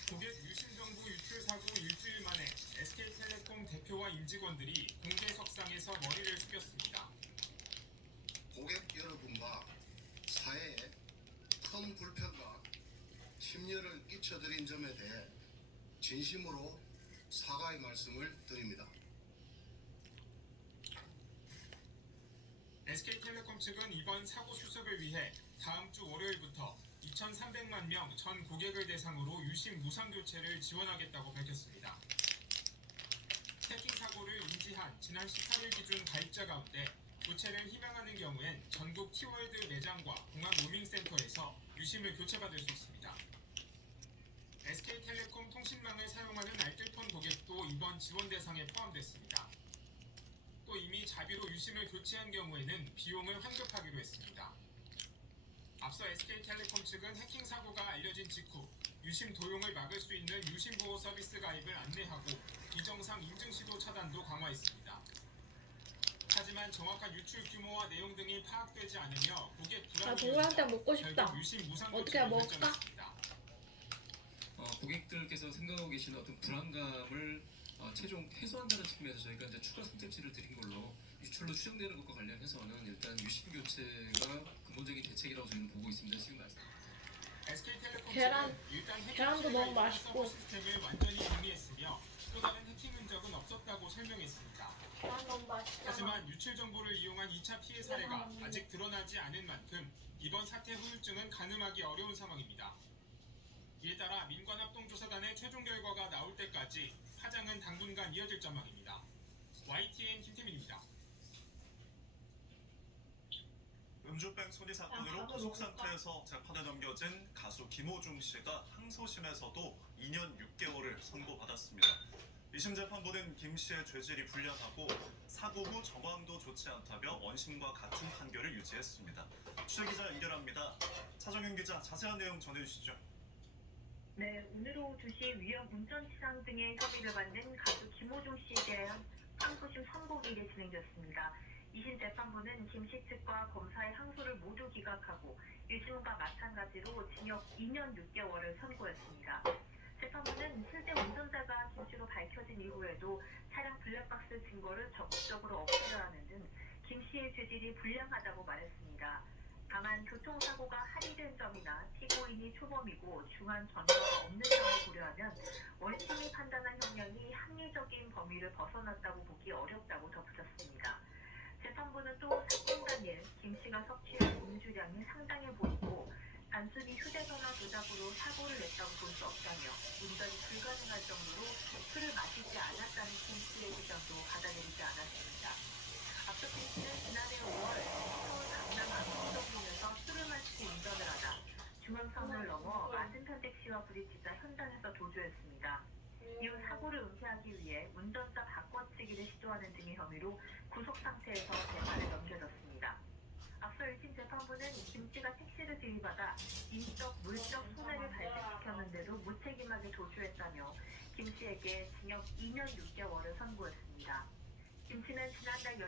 고객 유심 정보 유출 사고 일주일 만에 SK텔레콤 대표와 임직원들이 공개석상에서 머리를 숙였습니다. 고객 여러분과 사회에 큰 불편과 심려를 끼쳐드린 점에 대해 진심으로 사과의 말씀을 드립니다. SK텔레콤 측은 이번 사고 수습을 위해 다음 주 월요일부터 2,300만 명 전 고객을 대상으로 유심 무상 교체를 지원하겠다고 밝혔습니다. 해킹 사고를 인지한 지난 18일 기준 가입자 가운데 교체를 희망하는 경우엔 전국 티월드 매장과 공항 로밍센터에서 유심을 교체받을 수 있습니다. SK텔레콤 통신망을 사용하는 알뜰폰 고객도 이번 지원 대상에 포함됐습니다. 또 이미 자비로 유심을 교체한 경우에는 비용을 환급하기로 했습니다. 앞서 SK텔레콤 측은 해킹 사고가 알려진 직후 유심 도용을 막을 수 있는 유심보호 서비스 가입을 안내하고 비정상 인증 시도 차단도 강화했습니다. 하지만 정확한 유출 규모와 내용 등이 파악되지 않으며 고객 불안이 공화당 먹고 싶다. 결국 유심 무상 어떻게 교체를 먹을까? 결정했습니다. 고객들께서 생각하고 계시는 어떤 불안감을 최종 해소한다는 측면에서 저희가 이제 추가 선택지를 드린 걸로 유출로 추정되는 것과 관련해서는 일단 유심 교체가 근본적인 대책이라고 저희는 보고 있습니다. 지금 말씀. 계란, 일단 계란도 너무 맛있고. 시스템을 완전히 정리했으며 또 다른 해킹 흔적은 없었다고 설명했습니다. 계란 너무 맛있잖아. 하지만 유출 정보를 이용한 2차 피해 사례가 아직 드러나지 않은 만큼 이번 사태 후유증은 가늠하기 어려운 상황입니다. 이에 따라 민관합동조사단의 최종 결과가 나올 때까지 파장은 당분간 이어질 전망입니다. YTN 김태민입니다. 음주병 소지 사건으로 구속 상태에서 재판에 넘겨진 가수 김호중 씨가 항소심에서도 2년 6개월을 선고받았습니다. 2심 재판부는 김 씨의 죄질이 불량하고 사고 후 정황도 좋지 않다며 원심과 같은 판결을 유지했습니다. 취재기자 연결합니다. 차정현 기자, 자세한 내용 전해주시죠. 네, 오늘 오후 2시 위험 운전치상 등의 혐의를 받는 가수 김호중 씨에 대한 항소심 선고일이 진행됐습니다. 2심 재판부는 김 씨 측과 검사의 항소를 모두 기각하고 1심과 마찬가지로 징역 2년 6개월을 선고했습니다. 재판부는 실제 운전자가 김 씨로 밝혀진 이후에도 차량 블랙박스 증거를 적극적으로 없애려 하는 등 김 씨의 죄질이 불량하다고 말했습니다. 다만 교통사고가 할의된 점이나 피고인이 초범이고 중한 전과가 없는 점을 고려하면 원심이 판단한 형량이 합리적인 범위를 벗어났다고 보기 어렵다고 덧붙였습니다. 재판부는 또 사건 당일 김 씨가 섭취한 음주량이 상당해 보이고 단순히 휴대전화 조작으로 사고를 냈다고 볼 수 없다며 운전이 불가능할 정도로 술을 마시지 않았다는 김 씨의 주장도 받아들이지 않았습니다. 앞서 김 씨는 지난해 5월 서울 강남 압구정에서 술을 마시고 운전을 하다 중앙선을 넘어 맞은편 택시와 부딪히자 현장에서 도주했습니다. 이후 사고를 은폐하기 위해 운전자 바꿔치기를 시도하는 등의 혐의로 구속 상태에서 재판에 넘겨졌습니다. 앞서 1심 재판부는 김 씨가 택시를 들이받아 인적, 물적 손해를 발생시켰는데도 무책임하게 도주했다며 김 씨에게 징역 2년 6개월을 선고했습니다. 김 씨는 지난달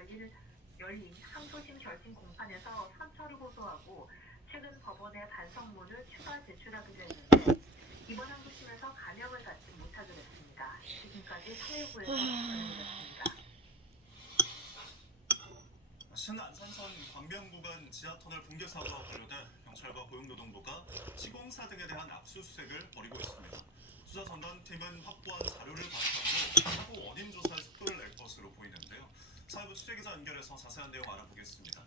열린 항소심 결심 공판에서 선처를 호소하고 최근 법원에 반성문을 추가 제출하기로 했는데 이번 항소심에서 감형을 받지 못하기로 했습니다. 지금까지 사회부에서 전해드렸습니다. 신안산선 광명 구간 지하터널 붕괴 사고와 관련해 경찰과 고용노동부가 시공사 등에 대한 압수수색을 벌이고 있습니다. 수사 전담팀은 확보한 자료를 바탕으로 사고 원인 조사에 속도를 낼 것으로 보이는데요. 사회부 취재기자 연결해서 자세한 내용 알아보겠습니다.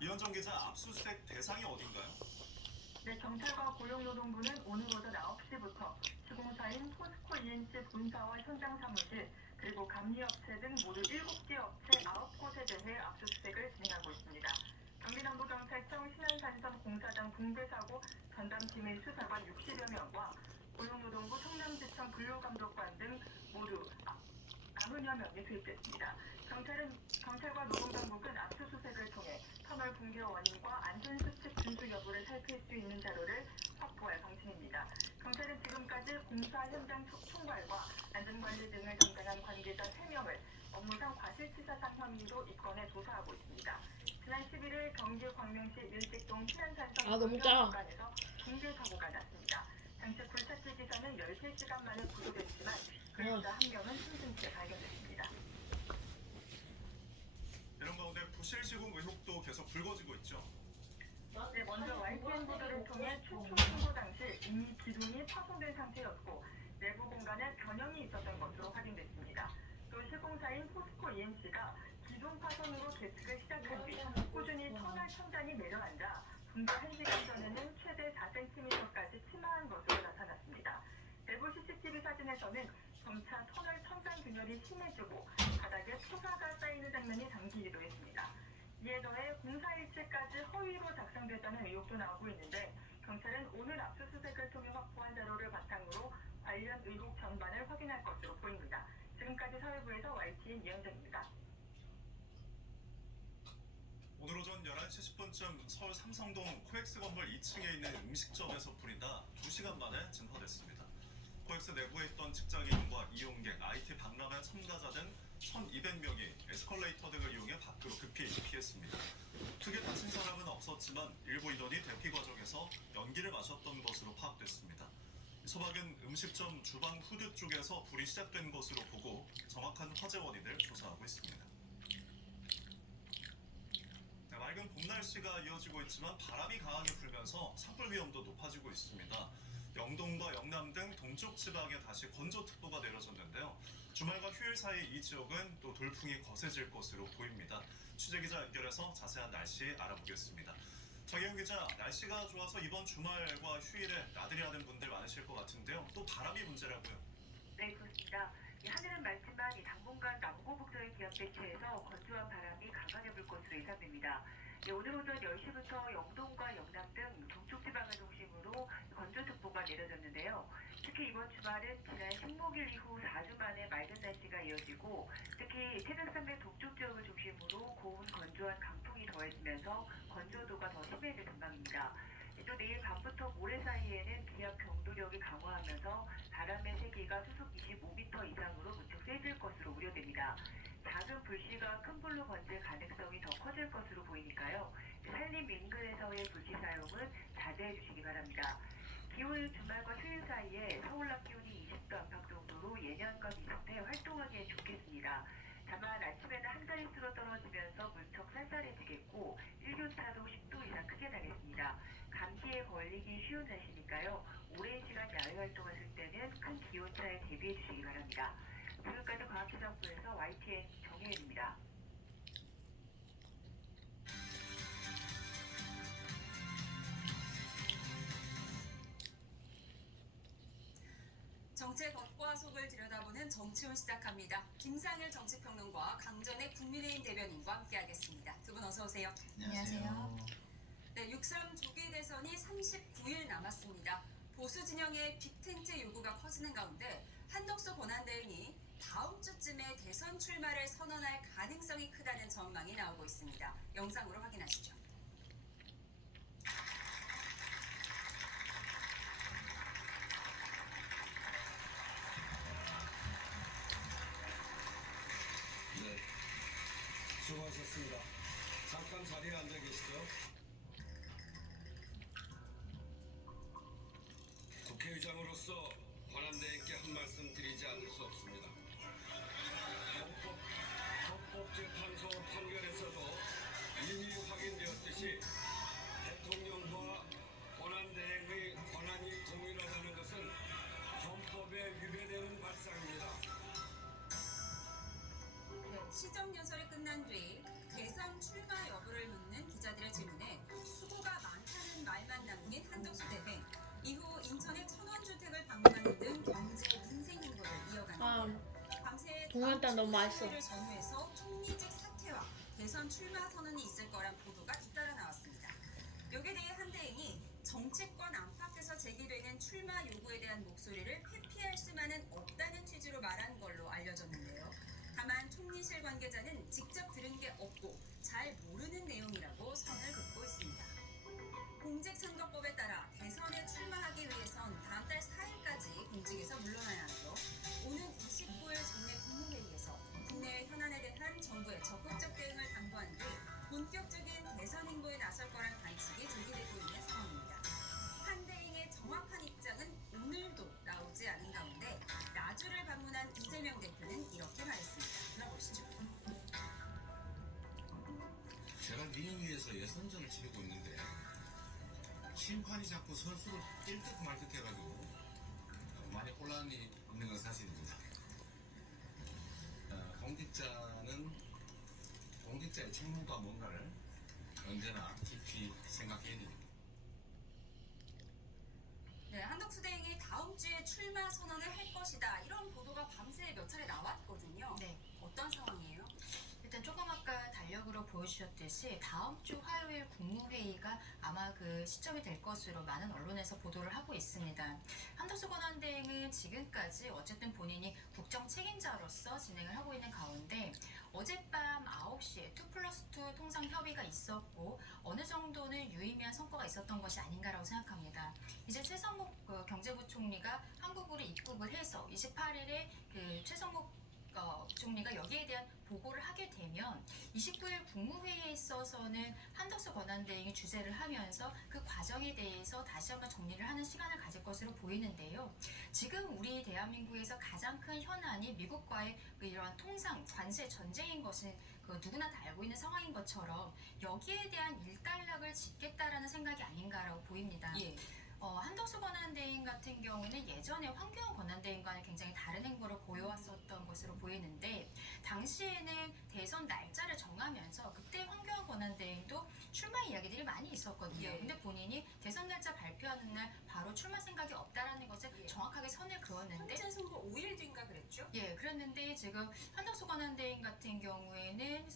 이현정 기자, 압수수색 대상이 어딘가요? 네, 경찰과 고용노동부는 오늘 오전 9시부터 시공사인 포스코 ENC 본사와 현장 사무실 그리고 감리업체 등 모두 7개 업체 9곳에 대해 압수수색을 진행하고 있습니다. 경기남부경찰청 신안산선 공사장 붕괴 사고 전담팀의 수사관 60여 명과 고용노동부 성남지청 근로감독관 등 모두 90여 명이 투입됐습니다. 경찰과 노동당국은 압수수색을 통해 터널 붕괴 원인과 안전수칙 준수 여부를 살필 수 있는 자료를 확보할 방침입니다. 경찰은 지금까지 공사 현장 총괄과 안전관리 등을 담당한 관계자 3명을 업무상 과실치사상 혐의로 입건해 조사하고 있습니다. 지난 11일 경기 광명시 일직동 신안산성 구간에서 붕괴 사고가 났습니다. 당시 굴착기 기사는 13시간 만에 구조됐지만 근로자 1명은 숨진 채 발견됐습니다. 이런 가운데 부실 시공 의혹도 계속 불거지고 있죠. 네, 먼저 YTN 보도를 통해 최초 신고 당시 이미 기둥이 파손된 상태였고 내부 공간에 변형이 있었던 것으로 확인됐습니다. 또 시공사인 포스코 ENC가 기둥 파손으로 계측을 시작한 뒤 꾸준히 터널 천장이 내려앉아 붕괴 1시간 전에는 최대 4cm까지 침하한 것으로 나타났습니다. 내부 CCTV 사진에서는 점차 터널 천장 균열이 심해지고 바닥에 토사가 쌓이는 장면이 담기기도 했습니다. 이에 더해 공사 일체까지 허위로 작성됐다는 의혹도 나오고 있는데 경찰은 오늘 압수수색을 통해 확보한 자료를 바탕으로 관련 의혹 전반을 확인할 것으로 보입니다. 지금까지 사회부에서 YTN 이현정입니다. 오늘 오전 11시 10분쯤 서울 삼성동 코엑스 건물 2층에 있는 음식점에서 불이 나 2시간 만에 증파됐습니다. 코엑스 내부에 있던 직장인과 이용객, IT 박람회 참가자 등 1,200명이 에스컬레이터 등을 이용해 밖으로 급히 피했습니다. 크게 다친 사람은 없었지만 일부 인원이 대피 과정에서 연기를 마셨던 것으로 파악됐습니다. 소박은 음식점 주방 후드 쪽에서 불이 시작된 것으로 보고 정확한 화재 원인을 조사하고 있습니다. 맑은 봄날 날씨가 이어지고 있지만 바람이 강하게 불면서 산불 위험도 높아지고 있습니다. 영동과 영남 등 동쪽 지방에 다시 건조특보가 내려졌는데요. 주말과 휴일 사이 이 지역은 또 돌풍이 거세질 것으로 보입니다. 취재기자 연결해서 자세한 날씨 알아보겠습니다. 정혜영 기자, 날씨가 좋아서 이번 주말과 휴일에 나들이 하는 분들 많으실 것 같은데요. 또 바람이 문제라고요? 네, 그렇습니다. 이 하늘은 맑지만 당분간 남고북도의 기압 배치에서 건조한 바람이 강하게 불 것으로 예상됩니다. 오늘 오전 10시부터 영동과 영남 등 동쪽 지방을 중심으로 건조특보가 내려졌는데요. 특히 이번 주말은 지난 식목일 이후 4주 만에 맑은 날씨가 이어지고 특히 태백산맥 동쪽 지역을 중심으로 고온 건조한 강풍이 더해지면서 건조도가 더 심해질 전망입니다. 또 내일 밤부터 모레 사이에는 기압 경도력이 강화하면서 바람의 세기가 수속 25m 이상으로 무척 세질 것으로 우려됩니다. 작은 불씨가 큰 불로 번질 가능성이 더 커질 것으로 보이니까요. 산림 인근에서의 불씨 사용은 자제해 주시기 바랍니다. 기온은 주말과 휴일 사이에 서울 낮 기온이 20도 안팎 정도로 예년과 비슷해 활동하기엔 좋겠습니다. 다만 아침에는 한 자릿수로 떨어지면서 무척 쌀쌀해지겠고 일교차도 10도 이상 크게 나겠습니다. 감기에 걸리기 쉬운 날씨니까요. 오랜 시간 야외 활동하실 때는 큰 기온차에 대비해 주시기 바랍니다. 지금까지 과학기상부에서 YTN 정혜은입니다. 정책 겉과 속을 들여다보는 정치훈 시작합니다. 김상일 정치평론가, 강전의 국민의힘 대변인과 함께하겠습니다. 두 분 어서 오세요. 안녕하세요. 네, 6.3 조기 대선이 39일 남았습니다. 보수 진영의 빅텐트 요구가 커지는 가운데 한덕수 권한대행이 다음 주쯤에 대선 출마를 선언할 가능성이 크다는 전망이 나오고 있습니다. 영상으로 확인하시죠. 네, 수고하셨습니다. 잠깐 자리에 앉아 계시죠. 국회의장으로서 권한대행께 한 말씀 드리지 않을 수 없습니다. 헌법재판소 판결에서도 이미 확인되었듯이 대통령과 권한대행의 권한이 동일하다는 것은 헌법에 위배되는 발상입니다. 시정연설이 끝난 뒤 대선 출마 여부를 묻는 기자들의 질문에 수고가 많다는 말만 남긴 한덕수 대행. 이후 인천의 천원주택을 방문하는 등 경제 민생 행보를 이어가는데요. 밤새 동영상 너무 맛있어. 를 전후해서 총리직 사퇴와 대선 출마 선언이 있을 거란 보도가 잇따라 나왔습니다. 여기에 대해 한 대행이 정치권 안팎에서 제기되는 출마 요구에 대한 목소리를 회피할 수만은 없다는 취지로 말한 걸로 알려졌는데요. 다만 총리실 관계자는 직접 들은 게 없고 잘 모르는 내용이라고 선을 긋고 있습니다. 공직선거법에 따라 대선에 출마하기 위해선 다음 달 4일까지 공직에서 물러나야 하죠. 오는 29일 정례 국무회의에서 국내 현안에 대한 정부의 적극적 대응을 당부한 뒤 본격적인 대선 행보에 나설 거란 관측이 제기되고 있는 상황입니다. 한 대행의 정확한 입장은 오늘도 나오지 않은 가운데 나주를 방문한 이재명 대표는 이렇게 말했습니다. 들어보시죠. 제가 민을 위해서 예선전을 치르고 있는데 심판이 자꾸 선수를 뛸 듯 말 듯 해가지고 많이 혼란이 있는 건 사실입니다. 공직자의 책무가 뭔가를 언제나 깊이 생각해야 됩니다. 네, 한덕수 대행이 다음 주에 출마 선언을 할 것이다. 이런 보도가 밤새 몇 차례 나왔거든요. 네. 어떤 상황이에요? 일단 조금 아까 달력으로 보여주셨듯이 다음 주 화요일 국무회의가 아마 그 시점이 될 것으로 많은 언론에서 보도를 하고 있습니다. 한덕수 권한대행은 지금까지 어쨌든 본인이 국정 책임자로서 진행을 하고 있는 가운데 어젯밤 9시에 2+2 통상 협의가 있었고 어느 정도는 유의미한 성과가 있었던 것이 아닌가라고 생각합니다. 이제 최성목 경제부총리가 한국으로 입국을 해서 28일에 그 최성목 부총리가 여기에 대한 보고를 하게 되면 29일 국무회의에 있어서는 한덕수 권한대행이 주재를 하면서 그 과정에 대해서 다시 한번 정리를 하는 시간을 가질 것으로 보이는데요. 지금 우리 대한민국에서 가장 큰 현안이 미국과의 이러한 통상 관세 전쟁인 것은 누구나 다 알고 있는 상황인 것처럼 여기에 대한 일단락을 짓겠다라는 생각이 아닌가라고 보입니다. 예. 한덕수 권한대행 같은 경우는 예전에 황교안 권한대행과는 굉장히 다른 행보를 보여왔었던 것으로 보이는데 당시에는 대선 날짜를 정하면서 그때 황교안 권한대행도 출마 이야기들이 많이 있었거든요. 예. 근데 본인이 대선 날짜 발표하는 날 바로 출마 생각이 없다라는 것을 예. 정확하게 선을 그었는데 헌재 선거 5일 뒤인가 그랬죠? 예, 그랬는데 지금 한덕수 권한대행 같은 경우에는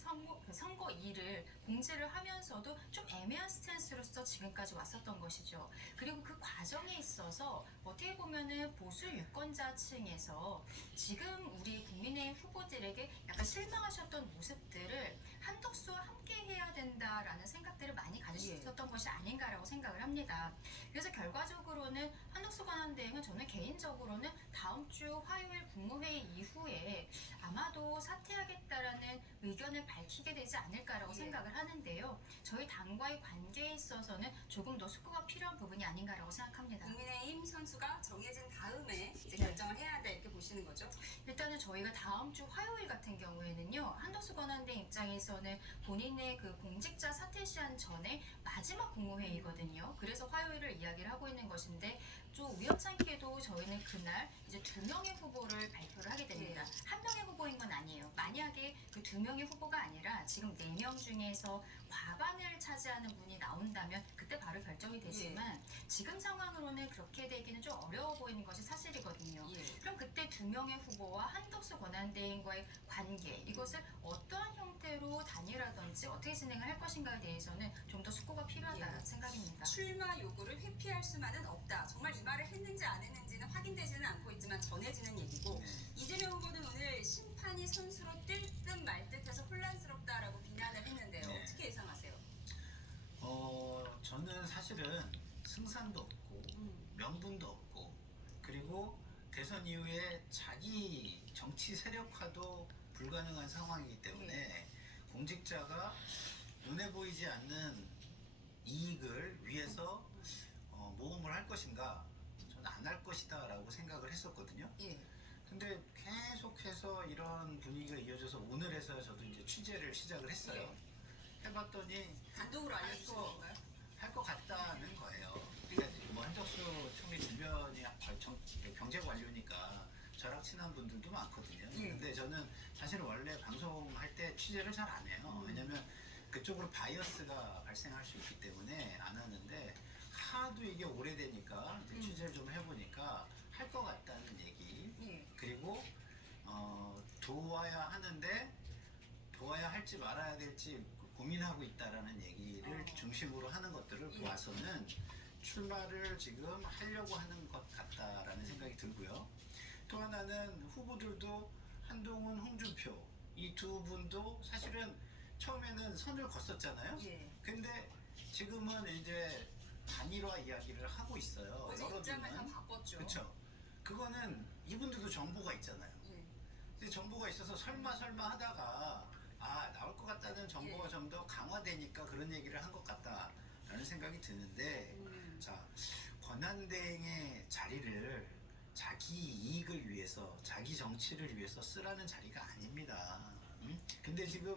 선거일을 공지를 하면서도 좀 애매한 스탠스로서 지금까지 왔었던 것이죠. 그리고 그 과정에 있어서 어떻게 보면은 보수 유권자층에서 지금 우리 국민의힘 후보들에게 약간 실망하셨던 모습들을 한덕수와 함께 해야 된다라는 생각들을 많이 가지셨던 것이 아닌가라고 생각을 합니다. 그래서 결과적으로는 한덕수 권한대행은 저는 개인적으로는 다음 주 화요일 국무회의 이후에 아마도 사퇴하겠다라는 의견을 밝히게 되지 않을까라고 생각을 하는데요. 저희 당과의 관계에 있어서는 조금 더 숙고가 필요한 부분이 아닌가라고 생각합니다. 국민의힘 선수가 정해진 다음에 이제 결정을 해야 돼 이렇게 보시는 거죠? 일단은 저희가 다음 주 화요일 같은 경우에는요. 한덕수 권한대행 입장에서는 본인의 그 공직자 사퇴 시한 전에 마지막 국무회의거든요. 그래서 화요일을 이야기를 하고 있는 것인데 좀 우연찮게도 저희는 그날 이제 2명의 후보를 발표를 하게 됩니다. 한 명의 후보인 건 아니에요. 만약에 그 2명의 후보가 아니라 지금 4명 중에서 과반을 차지하는 분이 나온다면 그때 바로 결정이 되지만 지금 상황으로는 그렇게 되기는 좀 어려워 보이는 것이 사실이거든요. 그럼 그때 2명의 후보와 한덕수 권한대행과의 관계 이것을 어떠한 형태로 단일화든지 어떻게 진행을 할 것인가에 대해서는 좀 더 숙고가 필요하다는 생각입니다. 출마 요구를 회피할 수만은 없다. 정말 이 말을 했는지 안 했는지는 확인되지는 않고 있지만 전해지는 얘기고 이재명 후보는 오늘 심판이 선수로 뛸 듯 말 듯해서 혼란스럽다라고 비난을 했는데요. 네. 어떻게 예상하세요? 저는 사실은 승산도 없고 명분도 없고 그리고 대선 이후에 자기 정치 세력화도 불가능한 상황이기 때문에 공직자가 눈에 보이지 않는 이익을 위해서 모험을 할 것인가 저는 안 할 것이다 라고 생각을 했었거든요. 근데 계속해서 이런 분위기가 이어져서 오늘에서야 저도 이제 취재를 시작을 했어요. 해봤더니 단독으로 알려주신 건가요? 할 것 같다는 거예요. 그러니까 뭐 한덕수 총리 주변이 경제 관료니까 저랑 친한 분들도 많거든요. 근데 저는 사실 원래 방송할 때 취재를 잘 안 해요. 왜냐면 그쪽으로 바이어스가 발생할 수 있기 때문에 안 하는데 하도 이게 오래되니까 이제 취재를 좀 해보니까 할 것 같다는 얘기 그리고 도와야 하는데 도와야 할지 말아야 될지 고민하고 있다라는 얘기를 중심으로 하는 것들을 보아서는 출마를 지금 하려고 하는 것 같다라는 생각이 들고요. 또 하나는 후보들도 한동훈, 홍준표 이 두 분도 사실은 처음에는 선을 걷었잖아요. 근데 지금은 이제 단일화 이야기를 하고 있어요. 어제 입장을 다 바꿨죠. 그렇죠. 그거는 이분들도 정보가 있잖아요. 근데 정보가 있어서 설마 하다가 나올 것 같다는 정보가 좀 더 강화되니까 그런 얘기를 한 것 같다라는 생각이 드는데 자 권한대행의 자리를 자기 이익을 위해서 자기 정치를 위해서 쓰라는 자리가 아닙니다. 근데 지금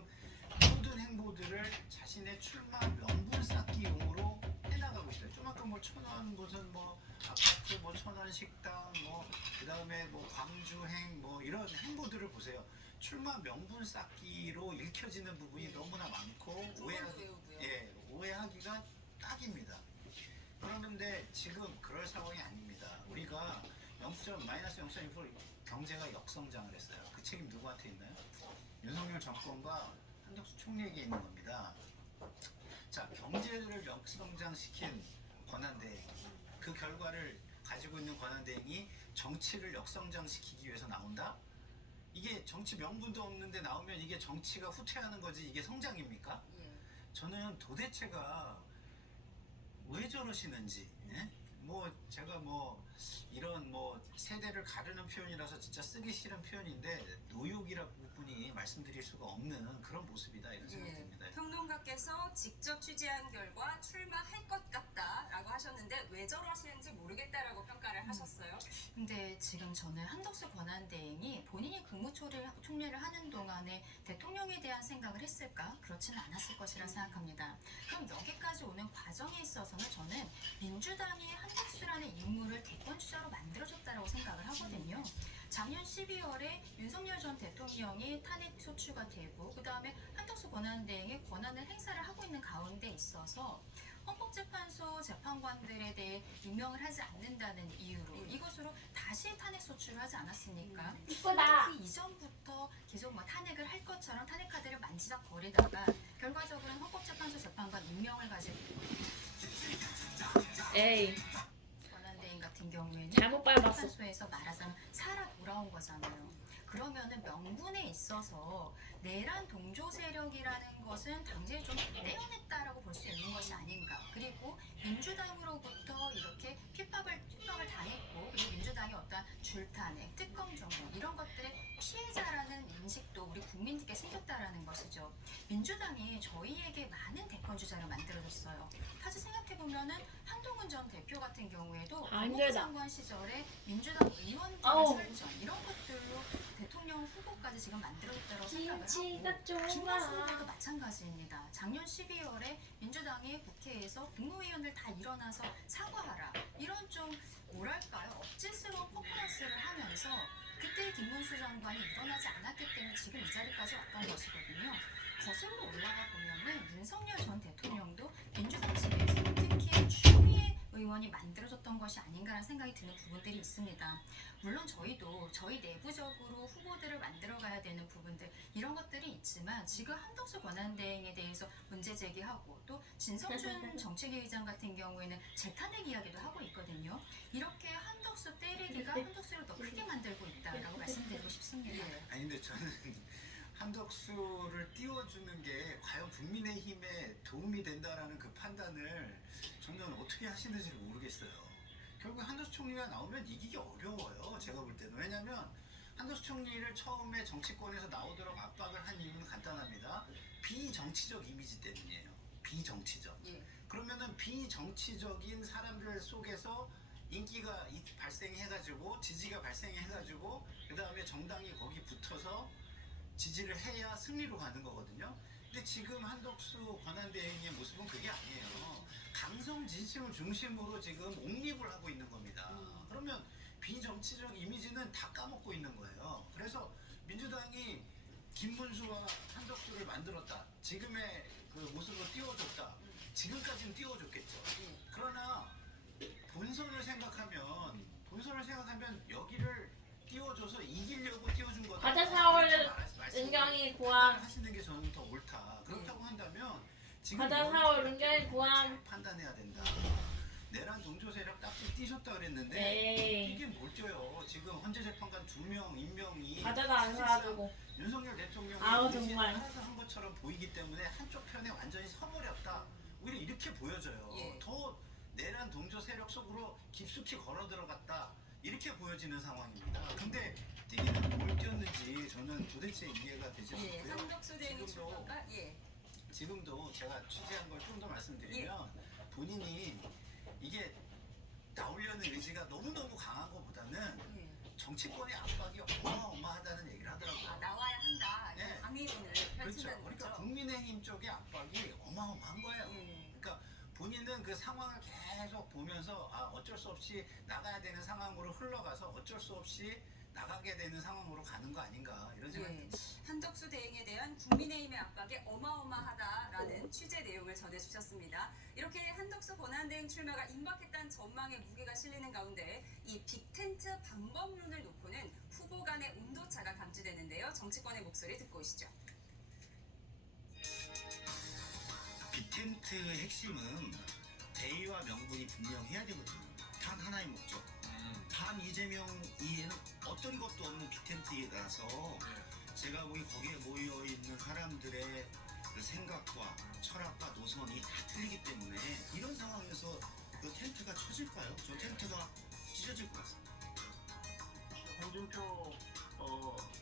모든 행보들을 자신의 출마 명분 쌓기용으로 해나가고 있어요. 조만큼 뭐 1,000원 무슨 뭐 아파트 뭐 1,000원 식당 뭐 그다음에 뭐 광주행 뭐 이런 행보들을 보세요. 출마 명분 쌓기로 읽혀지는 부분이 너무나 많고 오해하기가 딱입니다. 그런데 지금 그럴 상황이 아닙니다. 우리가 마이너스 0.2% 경제가 역성장을 했어요. 그 책임 누구한테 있나요? 윤석열 정권과 한덕수 총리에게 있는 겁니다. 자, 경제를 역성장시킨 권한대행, 그 결과를 가지고 있는 권한대행이 정치를 역성장시키기 위해서 나온다? 이게 정치 명분도 없는데 나오면 이게 정치가 후퇴하는 거지 이게 성장입니까? 저는 도대체가 왜 저러시는지 뭐 제가 뭐 이런 뭐 세대를 가르는 표현이라서 진짜 쓰기 싫은 표현인데 노욕이라고 분이 말씀드릴 수가 없는 그런 모습이다 이런 생각이 듭니다. 평론가께서 직접 취재한 결과 출마할 것 같다라고 하셨는데 왜 저러시는지 모르겠다라고 평가를 하셨어요. 근데 지금 저는 한덕수 권한대행이 본인이 국무총리를 하는 동안에 대통령에 대한 생각을 했을까? 그렇지는 않았을 것이라 생각합니다. 그럼 여기까지 오는 과정에 있어서는 저는 민주당이 한덕수라는 인물을 대권주자로 만들어줬다고 생각을 하거든요. 작년 12월에 윤석열 전 대통령이 탄핵 소추가 되고 그 다음에 한덕수 권한대행의 권한을 행사를 하고 있는 가운데 있어서 헌법재판소 재판관들에 대해 임명을 하지 않는다는 이유로 이것으로 다시 탄핵 소추를 하지 않았습니까? 이쁘다. 그 이전부터 계속 뭐 탄핵을 할 것처럼 탄핵 카드를 만지작거리다가 결과적으로는 헌법재판소 재판관 임명을 가지고 에이. 권한대행 같은 경우에는 잘못 밟았어. 재판소에서 말하자면 살아 돌아온 거잖아요. 그러면은 명분에 있어서 내란 동조 세력이라는 것은 당시에 좀 떼어냈다라고 볼 수 있는 것이 아닌가. 그리고 민주당으로부터 이렇게 핍박을 당했고 그리고 민주당이 어떤 줄탄핵, 특검 정부 이런 것들의 피해자라는 인식도 우리 국민들께 생겼다라는 것이죠. 민주당이 저희에게 많은 대권 주자를 만들어줬어요. 사실 생각해보면은 한동훈 전 대표 같은 경우에도 법무부 장관 시절에 민주당 의원들 설정 이런 것들로 대통령 후보까지 지금 만들어줬다고 생각을 하고 김문수 후보도 마찬가지입니다. 작년 12월에 민주당이 국회에서 국무위원들 다 일어나서 사과하라 이런 좀 뭐랄까요 억지스러운 퍼포먼스를 하면서 그때 김문수 장관이 일어나지 않았기 때문에 지금 이 자리까지 왔던 것이거든요. 거슬러 올라가 보면은 윤석열 전 대통령도 민주당 측에서 특히 추미애 의원이 만들어줬던 것이 아닌가라는 생각이 드는 부분들이 있습니다. 물론 저희도 저희 내부적으로 후보들을 만들어가야 되는 부분들 이런 것들이 있지만 지금 한덕수 권한대행에 대해서 문제 제기하고 또 진성준 정책위의장 같은 경우에는 재탄핵 이야기도 하고 있거든요. 이렇게 한덕수 때리기가 한덕수를 더 크게 만들고 있다라고 말씀드리고 싶습니다. 아니 근데 저는 한덕수를 띄워주는 게 과연 국민의힘에 도움이 된다라는 그 판단을 저는 어떻게 하시는지 모르겠어요. 결국 한덕수 총리가 나오면 이기기 어려워요. 제가 볼 때는. 왜냐면 한덕수 총리를 처음에 정치권에서 나오도록 압박을 한 이유는 간단합니다. 비정치적 이미지 때문이에요. 비정치적. 그러면은 비정치적인 사람들 속에서 인기가 발생해가지고 지지가 발생해가지고 그 다음에 정당이 거기 붙어서 지지를 해야 승리로 가는 거거든요. 근데 지금 한덕수 권한대행의 모습은 그게 아니에요. 강성 지지층을 중심으로 지금 옹립을 하고 있는 겁니다. 그러면 비정치적 이미지는 다 까먹고 있는 거예요. 그래서 민주당이 김문수와 한덕수를 만들었다. 지금의 그 모습으로 띄워줬다. 지금까지는 띄워줬겠죠. 그러나 본선을 생각하면 여기를 띄워줘서 이기려고 띄워준 거다. 과자 사올 은경이 구함. 하시는 게 저는 더 옳다. 그렇다고 한다면 지금 과자 사올 은경이 구함. 판단해야 된다. 내란 동조 세력 딱지 띄셨다 그랬는데 에이. 이게 뭘 띄어요? 지금 헌재 재판관 2명 임명이 과자도 안 사가지고. 윤석열 대통령이 아우 정말. 알아서 한 것처럼 보이기 때문에 한쪽 편에 완전히 서버렸다. 오히려 이렇게 보여져요. 더 내란 동조 세력 속으로 깊숙이 걸어 들어갔다. 이렇게 보여지는 상황입니다. 근데 뛰기는 뭘 뛰었는지 저는 도대체 이해가 되지 않고요. 한덕수 대행의 출마가 지금도 제가 취재한 걸 좀 더 말씀드리면 본인이 이게 나오려는 의지가 너무너무 강한 것보다는 정치권의 압박이 어마어마하다는 얘기를 하더라고요. 나와야 한다. 강의론을 그렇죠. 펼친다는 그러니까 거죠. 국민의힘 쪽의 압박이 어마어마한 거예요. 그러니까 본인은 그 상황을 계속 보면서 어쩔 수 없이 나가야 되는 상황으로 흘러가서 어쩔 수 없이 나가게 되는 상황으로 가는 거 아닌가 이런 생각이 듭니다. 한덕수 대행에 대한 국민의힘의 압박이 어마어마하다라는 취재 내용을 전해주셨습니다. 이렇게 한덕수 권한대행 출마가 임박했다는 전망에 무게가 실리는 가운데 이 빅텐트 방법론을 놓고는 후보 간의 온도차가 감지되는데요. 정치권의 목소리 듣고 오시죠. 빅텐트의 핵심은 대의와 명분이 분명해야 되거든요. 단 하나의 목적. 단 이재명이에는 어떤 것도 없는 빅텐트라서 제가 보기 거기에 모여있는 사람들의 그 생각과 철학과 노선이 다 틀리기 때문에 이런 상황에서 그 텐트가 쳐질까요? 저 텐트가 찢어질 것 같습니다. 홍준표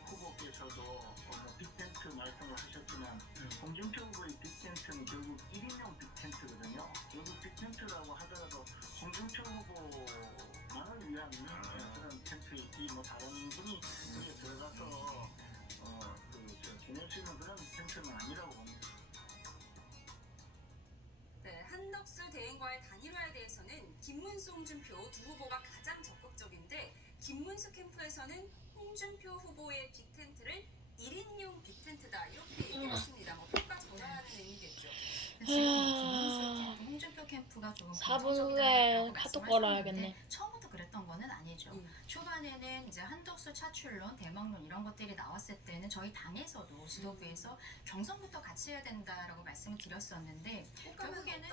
후보께서도 빅텐트 말씀을 하셨지만 홍준표 후보의 빅텐트는 결국 1인용 빅텐트거든요. 결국 빅텐트라고 하더라도 홍준표 후보만을 위한 그런 텐트이지 뭐 다른 분이 거기에 들어가서 지낼 수 있는 그런 텐트는 아니라고 봅니다. 네, 한덕수 대행과의 단일화에 대해서는 김문수, 홍준표 두 후보가 가장 적극적인데 김문수 캠프에서는 홍준표 후보의 빅텐트를 1인용 빅텐트다 이렇게 얘기를 했습니다. 뭐 평가 전환하는 의미겠죠. 지금 김문수 캠프, 홍준표 캠프가 조금 4분 후에 카톡 걸어야겠네. 처음부터 그랬던 거는 아니죠. 초반에는 이제 한덕수 차출론, 대망론 이런 것들이 나왔을 때는 저희 당에서도 지도부에서 경선부터 같이 해야 된다라고 말씀을 드렸었는데 결국에는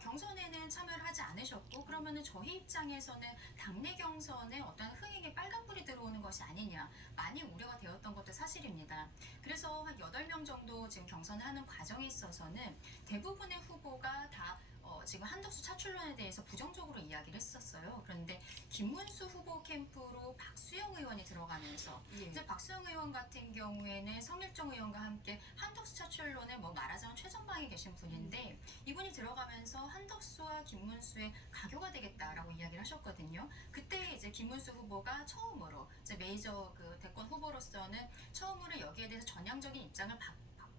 경선에는 참여를 하지 않으셨고 그러면은 저희 입장에서는 당내 경선에 어떤 흥행에 빨간불이 들어오는 것이 아니냐 많이 우려가 되었던 것도 사실입니다. 그래서 한 8명 정도 지금 경선을 하는 과정에 있어서는 대부분의 후보가 다 지금 한덕수 차출론에 대해서 부정적으로 이야기를 했었어요. 그런데 김문수 후보 캠프로 박수영 의원이 들어가면서 이제 박수영 의원 같은 경우에는 성일정 의원과 함께 한덕수 차출론에 뭐 말하자면 최전방에 계신 분인데 이분이 들어가면서 한덕수와 김문수의 가교가 되겠다라고 이야기를 하셨거든요. 그때 이제 김문수 후보가 처음으로 이제 메이저 그 대권 후보로서는 처음으로 여기에 대해서 전향적인 입장을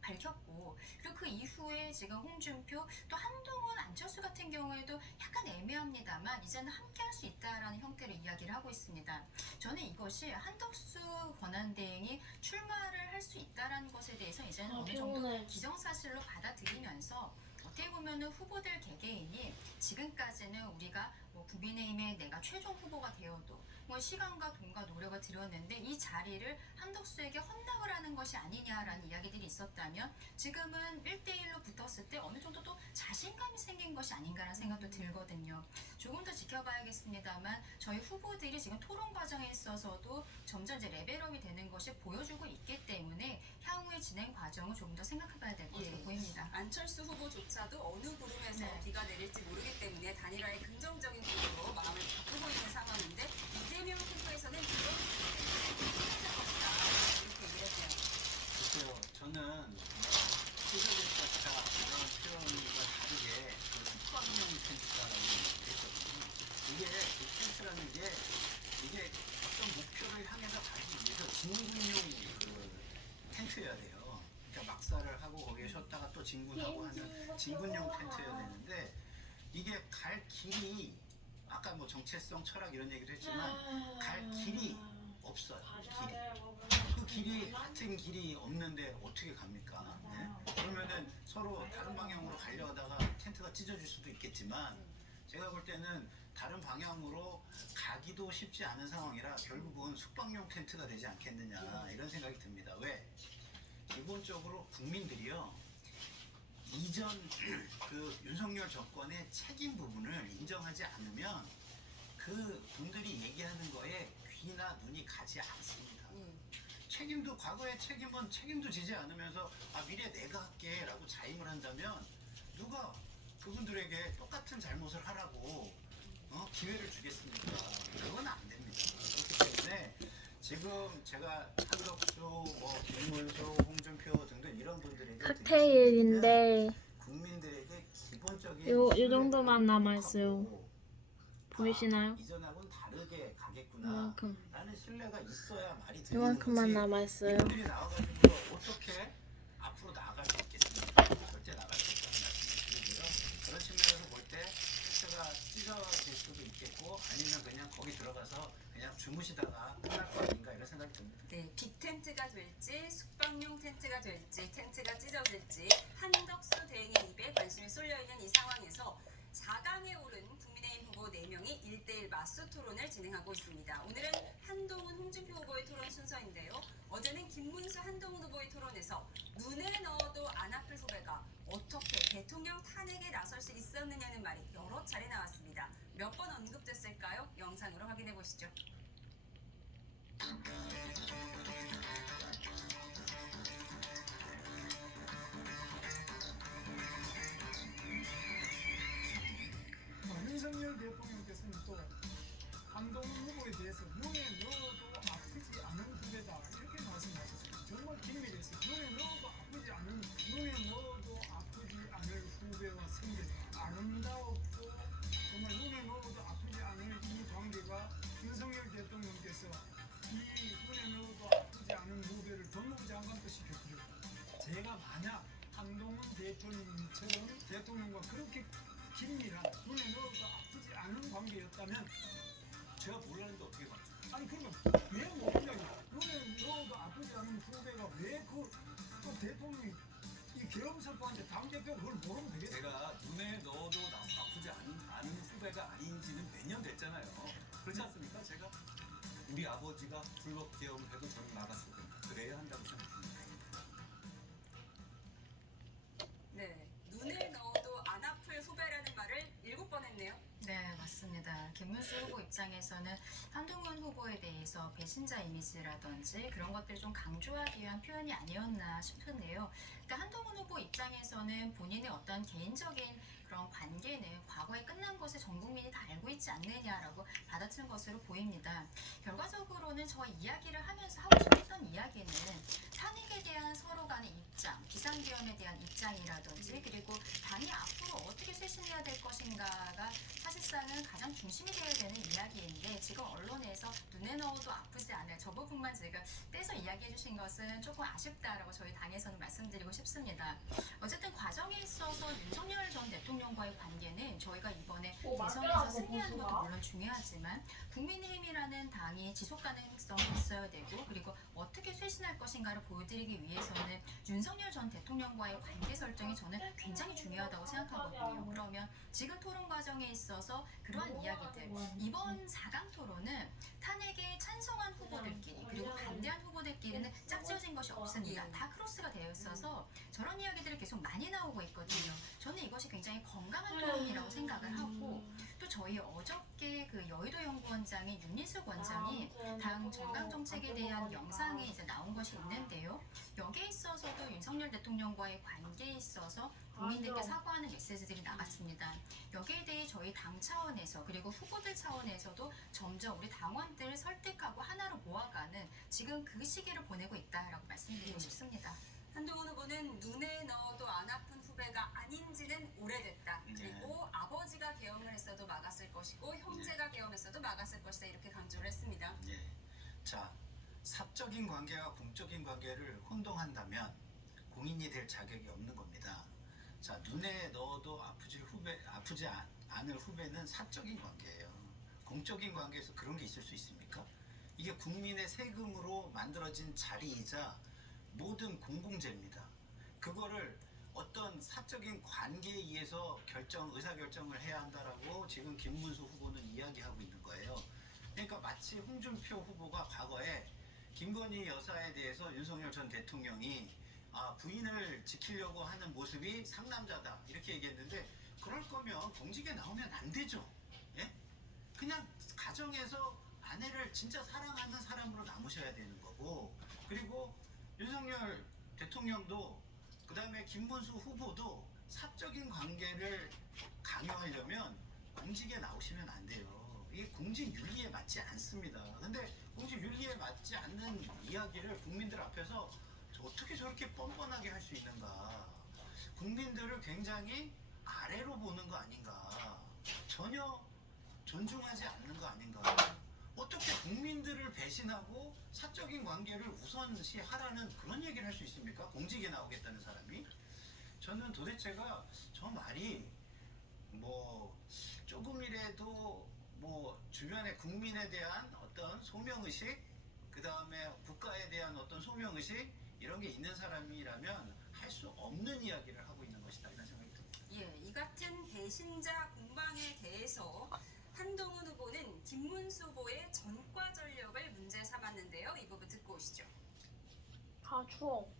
밝혔고 그리고 그 이후에 지금 홍준표 또 한동훈 안철수 같은 경우에도 약간 애매합니다만 이제는 함께 할 수 있다라는 형태로 이야기를 하고 있습니다. 저는 이것이 한덕수 권한대행이 출마를 할 수 있다라는 것에 대해서 이제는 어느 정도 기정사실로 받아들이면서 어떻게 보면은 후보들 개개인이 지금까지는 우리가 뭐 국민의힘의 내가 최종 후보가 되어도 뭐 시간과 돈과 노력을 들였는데 이 자리를 한덕수에게 헌납을 하는 것이 아니냐라는 이야기들이 있었다면 지금은 1대1로 붙었을 때 어느 정도 또 자신감이 생긴 것이 아닌가라는 생각도 들거든요. 조금 더 지켜봐야겠습니다만 저희 후보들이 지금 토론 과정에 있어서도 점점 이제 레벨업이 되는 것이 보여주고 있기 때문에 향후의 진행 과정을 조금 더 생각해봐야 될 것으로 보입니다. 안철수 후보조차도 어느 구름에서 비가 내릴지 모르기 때문에 단일화에 긍정적인 쪽으로 마음을 바꾸고 있는 상황인데 이재명 캠프에서는 그런 이렇게 얘기를 했대요. 글쎄요, 저는 찢어질 것이다 이런 표현과 다르게 숙박용 텐트라고 얘기를 했거든요. 이게 그 텐트라는 게 이게 어떤 목표를 향해서 가기 위해서 진군용 그 텐트여야 돼요. 그러니까 막사를 하고 거기에 쉬었다가 또 진군하고 하는 진군용 텐트여야 되는데 이게 갈 길이 아까 뭐 정체성, 철학 이런 얘기를 했지만 갈 길이 없어요. 그 길이 같은 길이 없는데 어떻게 갑니까? 네? 그러면은 서로 다른 방향으로 가려다가 텐트가 찢어질 수도 있겠지만 제가 볼 때는 다른 방향으로 가기도 쉽지 않은 상황이라 결국은 숙박용 텐트가 되지 않겠느냐 이런 생각이 듭니다. 왜? 기본적으로 국민들이요. 이전 그 윤석열 정권의 책임 부분을 인정하지 않으면 그 분들이 얘기하는 거에 귀나 눈이 가지 않습니다. 책임도 과거의 책임은 책임도 지지 않으면서 미래 내가 할게 라고 자임을 한다면 누가 그분들에게 똑같은 잘못을 하라고 기회를 주겠습니까? 그건 안 됩니다. 그렇기 때문에 지금 제가 한덕수, 뭐 김문수, 홍준표 등등 이런 분들에게 칵테일인데 국민들에게 기본적인 요 정도만 남아있어요. 보이시나요? 이전하고는 다르게 가겠구나 이만큼. 라는 신뢰가 있어야 말이 들리는 이만큼만 거지. 남아있어요. 이분들이 나와가지고 어떻게 앞으로 나아갈 수 있겠습니까? 절대 나갈 수 없다는 말씀을 드리고요. 그런 측면에서 볼 때 텐트가 찢어질 수도 있겠고 아니면 그냥 거기 들어가서 그냥 주무시다가 끝날 거 아닌가 이런 생각이 듭니다. 네, 빅텐트가 될지 숙박용 텐트가 될지 텐트가 찢어질지 한덕수 대행의 입에 관심이 쏠려있는 이 상황에서 4강에 오른 국민의힘 후보 4명이 1대1 맞수 토론을 진행하고 있습니다. 오늘은 한동훈, 홍준표 후보의 토론 순서인데요. 어제는 김문수, 한동훈 후보의 토론에서 눈에 넣어도 안 아플 후배가 어떻게 대통령 탄핵에 나설 수 있었느냐는 말이 여러 차례 나왔습니다. 몇 번 언급됐을까요? 영상으로 확인해 보시죠. 윤석열 아름다웠고 정말 눈에 넣어도 아프지 않을 이 관계가 윤석열 대통령께서 이 눈에 넣어도 아프지 않은 후배를 법무부 장관도 시켜드렸고 제가 만약 한동훈 대표님처럼 대통령과 그렇게 긴밀한 눈에 넣어도 아프지 않은 관계였다면 제가 몰랐는데 어떻게 봤죠? 아니 그러면 왜 모르냐고. 눈에 넣어도 아프지 않은 후배가 왜 그 대통령이 이 계엄설파한테 당대표가 그걸 모르면 되겠어요? 제가 눈에 넣어도 아프지 않은 후배가 아닌지는 몇 년 됐잖아요. 그렇지 않습니까? 제가 우리 아버지가 불법 계엄을 해도 저는 나갔을 겁니다. 그래야 한다고 생각합니다. 네, 눈에 넣어도 안 아플 후배라는 말을 7번 했네요. 네, 맞습니다. 김문수 후보 입장에서는 한동훈 후보에 대해서 배신자 이미지라든지 그런 것들을 좀 강조하기 위한 표현이 아니었나 싶은데요. 그러니까 한동훈 후보 입장에서는 본인의 어떤 개인적인 그런 관계는 과거에 끝난 것을 전 국민이 다 알고 있지 않느냐라고 받아친 것으로 보입니다. 결과적으로는 저희 이야기를 하면서 하고 싶었던 이야기는 탄핵에 대한 서로 간의 입장, 비상계엄에 대한 입장이라든지 그리고 당이 앞으로 어떻게 쇄신해야 될 것인가가 사실상은 가장 중심이 되어야 되는 이야기인데 지금 언론에서 눈에 넣어도 아프지 않을 저 부분만 지금 떼서 이야기해 주신 것은 조금 아쉽다라고 저희 당에서는 말씀드리고 싶습니다. 어쨌든 과정에 있어서 윤석열 전 대통령과의 관계는 저희가 이번에 대선에서 승리하는 것도 물론 중요하지만 국민의힘이라는 당이 지속 가능성이 있어야 되고 그리고 어떻게 쇄신할 것인가를 보여드리기 위해서는 윤석열 전 대통령과의 관계 설정이 저는 굉장히 중요하다고 생각하거든요. 그러면 지금 토론 과정에 있어서 그러한 이야기들 이번 4강 토론은 탄핵에 찬성한 후보들끼리 그리고 반대한 후보들끼리는 짝지어진 것이 없습니다. 다 크로스가 되어 있어서 저런 이야기들이 계속 많이 나오고 있거든요. 저는 이것이 굉장히 건강한 토론이라고 생각을 하고 또 저희 어저께 그 여의도 연구원장인 윤희숙 원장이 당 정강 정책에 대한 영상이 이제 나온 것이 있는데요. 여기에 있어서도 윤석열 대통령과의 관계에 있어서 국민들께 사과하는 메시지들이 나갔습니다. 여기에 대해 저희 당 차원에서 그리고 후보들 차원에서도 점점 우리 당원들을 설득하고 하나로 모아가는 지금 그 시기를 보내고 있다라고 말씀드리고 싶습니다. 한동훈 후보는 눈에 넣어도 안 아픈 후배가 아닌 지는 오래됐다. 그리고 아버지가 계엄을 했어도 막았을 것이고 형제가 계엄했어도 막았을 것이다. 이렇게 강조를 했습니다. 예. 자, 사적인 관계와 공적인 관계를 혼동한다면 공인이 될 자격이 없는 겁니다. 자, 눈에 넣어도 아프지 않을 후배는 사적인 관계예요. 공적인 관계에서 그런 게 있을 수 있습니까? 이게 국민의 세금으로 만들어진 자리이자 모든 공공재입니다. 그거를 어떤 사적인 관계에 의해서 의사결정을 해야 한다라고 지금 김문수 후보는 이야기하고 있는 거예요. 그러니까 마치 홍준표 후보가 과거에 김건희 여사에 대해서 윤석열 전 대통령이 부인을 지키려고 하는 모습이 상남자다 이렇게 얘기했는데 그럴 거면 공직에 나오면 안 되죠. 예? 그냥 가정에서 아내를 진짜 사랑하는 사람으로 남으셔야 되는 거고 그리고 윤석열 대통령도 그 다음에 김문수 후보도 사적인 관계를 강요하려면 공직에 나오시면 안 돼요. 이게 공직 윤리에 맞지 않습니다. 근데 공직 윤리에 맞지 않는 이야기를 국민들 앞에서 어떻게 저렇게 뻔뻔하게 할 수 있는가. 국민들을 굉장히 아래로 보는 거 아닌가. 전혀 존중하지 않는 거 아닌가. 어떻게 국민들을 배신하고 사적인 관계를 우선시하라는 그런 얘기를 할 수 있습니까? 공직에 나오겠다는 사람이. 저는 도대체가 저 말이 뭐 조금이라도 뭐 주변의 국민에 대한 어떤 소명의식 그 다음에 국가에 대한 어떤 소명의식 이런 게 있는 사람이라면 할 수 없는 이야기를 하고 있는 것이다 이런 생각이 듭니다. 예, 이 같은 배신자 공방에 대해서 한동훈 후보는 김문수 후보의 전과 전력을 문제 삼았는데요. 이 부분 듣고 오시죠. 추워.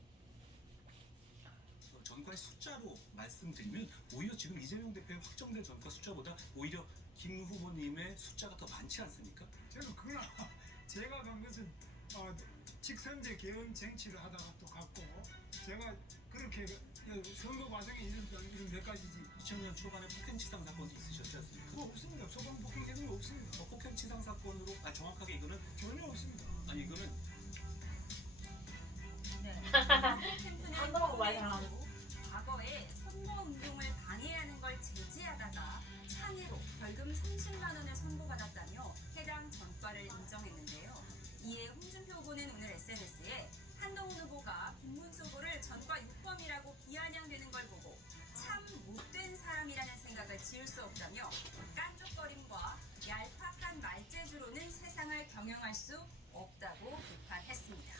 전과의 숫자로 말씀드리면 오히려 지금 이재명 대표의 확정된 전과 숫자보다 오히려 김 후보님의 숫자가 더 많지 않습니까? 저는 그건 제가 간 것은 직선제 계엄 쟁취를 하다가 또 갔고 제가 그렇게 선거 과정에 있었던 이런 몇 가지지. 2000년 초반에 폭행치상 사건도 있으셨지 않습니까? 그거 없습니다. 소방 폭행 개념이 없습니다. 폭행치상 사건으로 정확하게 이거는 전혀 없습니다. 아니 이거는 한동훈 많이 당하고 과거에 선거 운동을 방해하는 걸 제지하다가 수 없다고 비판했습니다.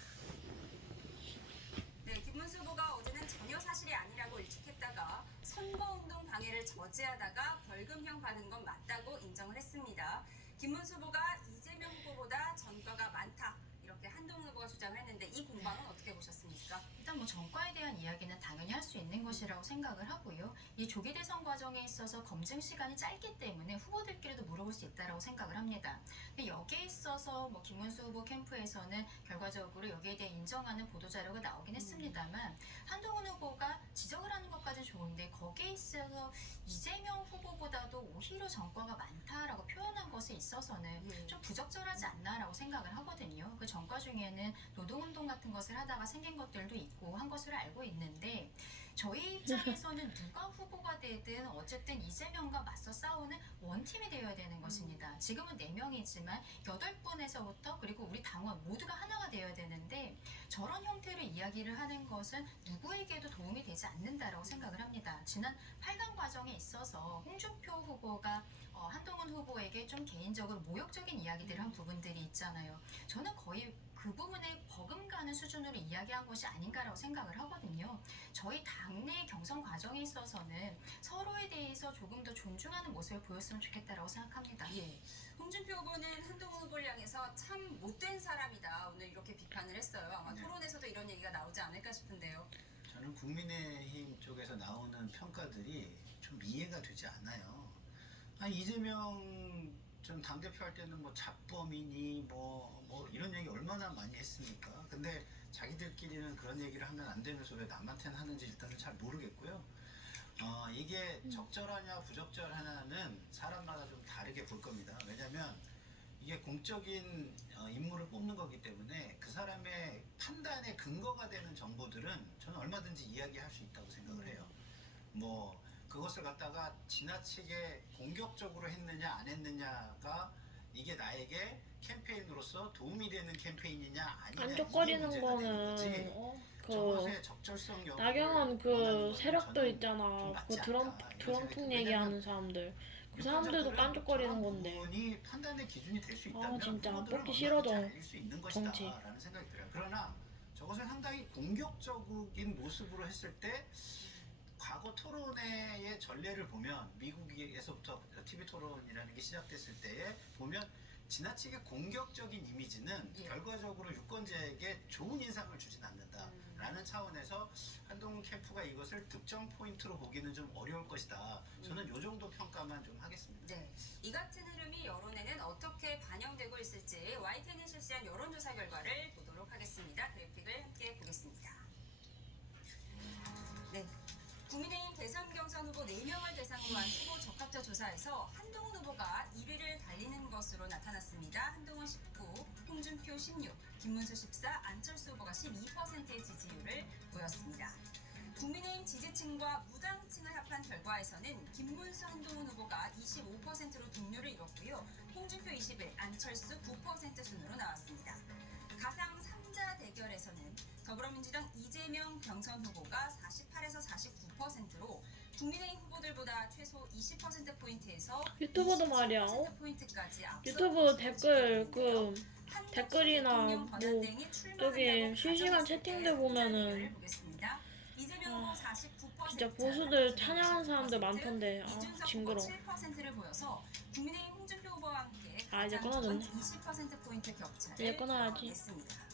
네, 김문수 후보가 어제는 전혀 사실이 아니라고 일축했다가 선거운동 방해를 저지하다가 벌금형 받은 건 맞다고 인정을 했습니다. 김문수 후보가 이재명 후보보다 전과가 많다, 이렇게 한동훈 후보가 주장을 했는데 이 공방은 어떻게 보셨습니까? 일단 뭐 전과에 대한 이야기는 당연히 할 수 있는 것이라고 생각을 하고요. 이 조기 대선 과정에 있어서 검증 시간이 짧기 때문에 후보들끼리도 물어볼 수 있다라고 생각을 합니다. 근데 여기에 있어서 뭐 김문수 후보 캠프에서는 결과적으로 여기에 대해 인정하는 보도 자료가 나오긴 했습니다만 한동훈 후보가 지적을 하는 것까지는 좋은데 거기에 있어서 이재명 후보보다도 오히려 전과가 많다라고 표현한 것에 있어서는 좀 부적절하지 않나라고 생각을 하거든요. 그 전과 중에는 노동운동 같은 것을 하다가 생긴 것들도 있고 한 것으로 알고 있는데 저희 입장에서는 누가 후보가 되든 어쨌든 이재명과 맞서 싸우는 원팀이 되어야 되는 것입니다. 지금은 4명이지만 8분에서부터 그리고 우리 당원 모두가 하나가 되어야 되는데 저런 형태로 이야기를 하는 것은 누구에게도 도움이 되지 않는다라고 생각을 합니다. 지난 8강 과정에 있어서 홍준표 후보가 한동훈 후보에게 좀 개인적으로 모욕적인 이야기들을 한 부분들이 있잖아요. 저는 거의 그 부분에 버금가는 수준으로 이야기한 것이 아닌가라고 생각을 하거든요. 저희 당내 경선 과정에 있어서는 서로에 대해서 조금 더 존중하는 모습을 보였으면 좋겠다라고 생각합니다. 예. 홍준표 후보는 한동훈 후보를 향해서 참 못된 사람이다, 오늘 이렇게 비판을 했어요. 아마 네. 토론에서도 이런 얘기가 나오지 않을까 싶은데요. 저는 국민의힘 쪽에서 나오는 평가들이 좀 이해가 되지 않아요. 아니, 이재명 전 당대표 할 때는 뭐 잡범이니 뭐 이런 얘기 얼마나 많이 했습니까? 근데 자기들끼리는 그런 얘기를 하면 안 되면서 왜 남한테는 하는지 일단은 잘 모르겠고요. 이게 적절하냐 부적절하냐는 사람마다 좀 다르게 볼 겁니다. 왜냐면 이게 공적인 인물을 뽑는 거기 때문에 그 사람의 판단의 근거가 되는 정보들은 저는 얼마든지 이야기할 수 있다고 생각을 해요. 뭐 그것을 갖다가 지나치게 공격적으로 했느냐 안 했느냐가 이게 나에게 캠페인으로서 도움이 되는 캠페인이냐 아니냐 깐족거리는 거는 저것의 적절성 여부를 나경원 그 원하는 세력들 저는 있잖아. 좀 그 맞지 않다, 이런 드럼통 생각이 얘기하는 사람들. 그 사람들도 깐족거리는 건데. 부분이 판단의 기준이 될 수 있다면 진짜 후보들은 뽑기 싫어져. 얼마든지 알릴 수 있는 것이다 정치. 라는 생각이 들어요. 그러나 저것을 상당히 공격적인 모습으로 했을 때 과거 토론회의 전례를 보면 미국에서부터 TV 토론이라는 게 시작됐을 때에 보면 지나치게 공격적인 이미지는 결과적으로 유권자에게 좋은 인상을 주진 않는다라는 차원에서 한동훈 캠프가 이것을 득점 포인트로 보기는 좀 어려울 것이다. 저는 이 정도 평가만 좀 하겠습니다. 네, 이 같은 흐름이 여론에는 어떻게 반영되고 있을지 YTN이 실시한 여론조사 결과를 보도록 하겠습니다. 그래픽을 함께 보겠습니다. 네, 국민의힘 대선 경선 후보 4명을 대상으로 한 후보 적합도 조사에서 한동훈 후보가 1위를 달리는 것으로 나타났습니다. 한동훈 19, 홍준표 16, 김문수 14, 안철수 후보가 12%의 지지율을 보였습니다. 국민의힘 지지층과 무당층을 합한 결과에서는 김문수, 한동훈 후보가 25%로 동률을 이뤘고요. 홍준표 21, 안철수 9% 순으로 나왔습니다. 가상 3자 대결에서는 더불어민주당 이재명 경선 후보가 48에서 49%로 국민의힘 후보들보다 최소 20%포인트에서 유튜브도 말이야. 20%포인트까지 유튜브 댓글이나 뭐 저기 실시간 채팅들 보면은 진짜 보수들 찬양하는 사람들 많던데. 징그러. 7%를 보여서 국민의힘 홍준표 후보와 함께 이제 가장 끊어졌네. 적은 20%포인트 격차를 이제 끊어야지. 했습니다.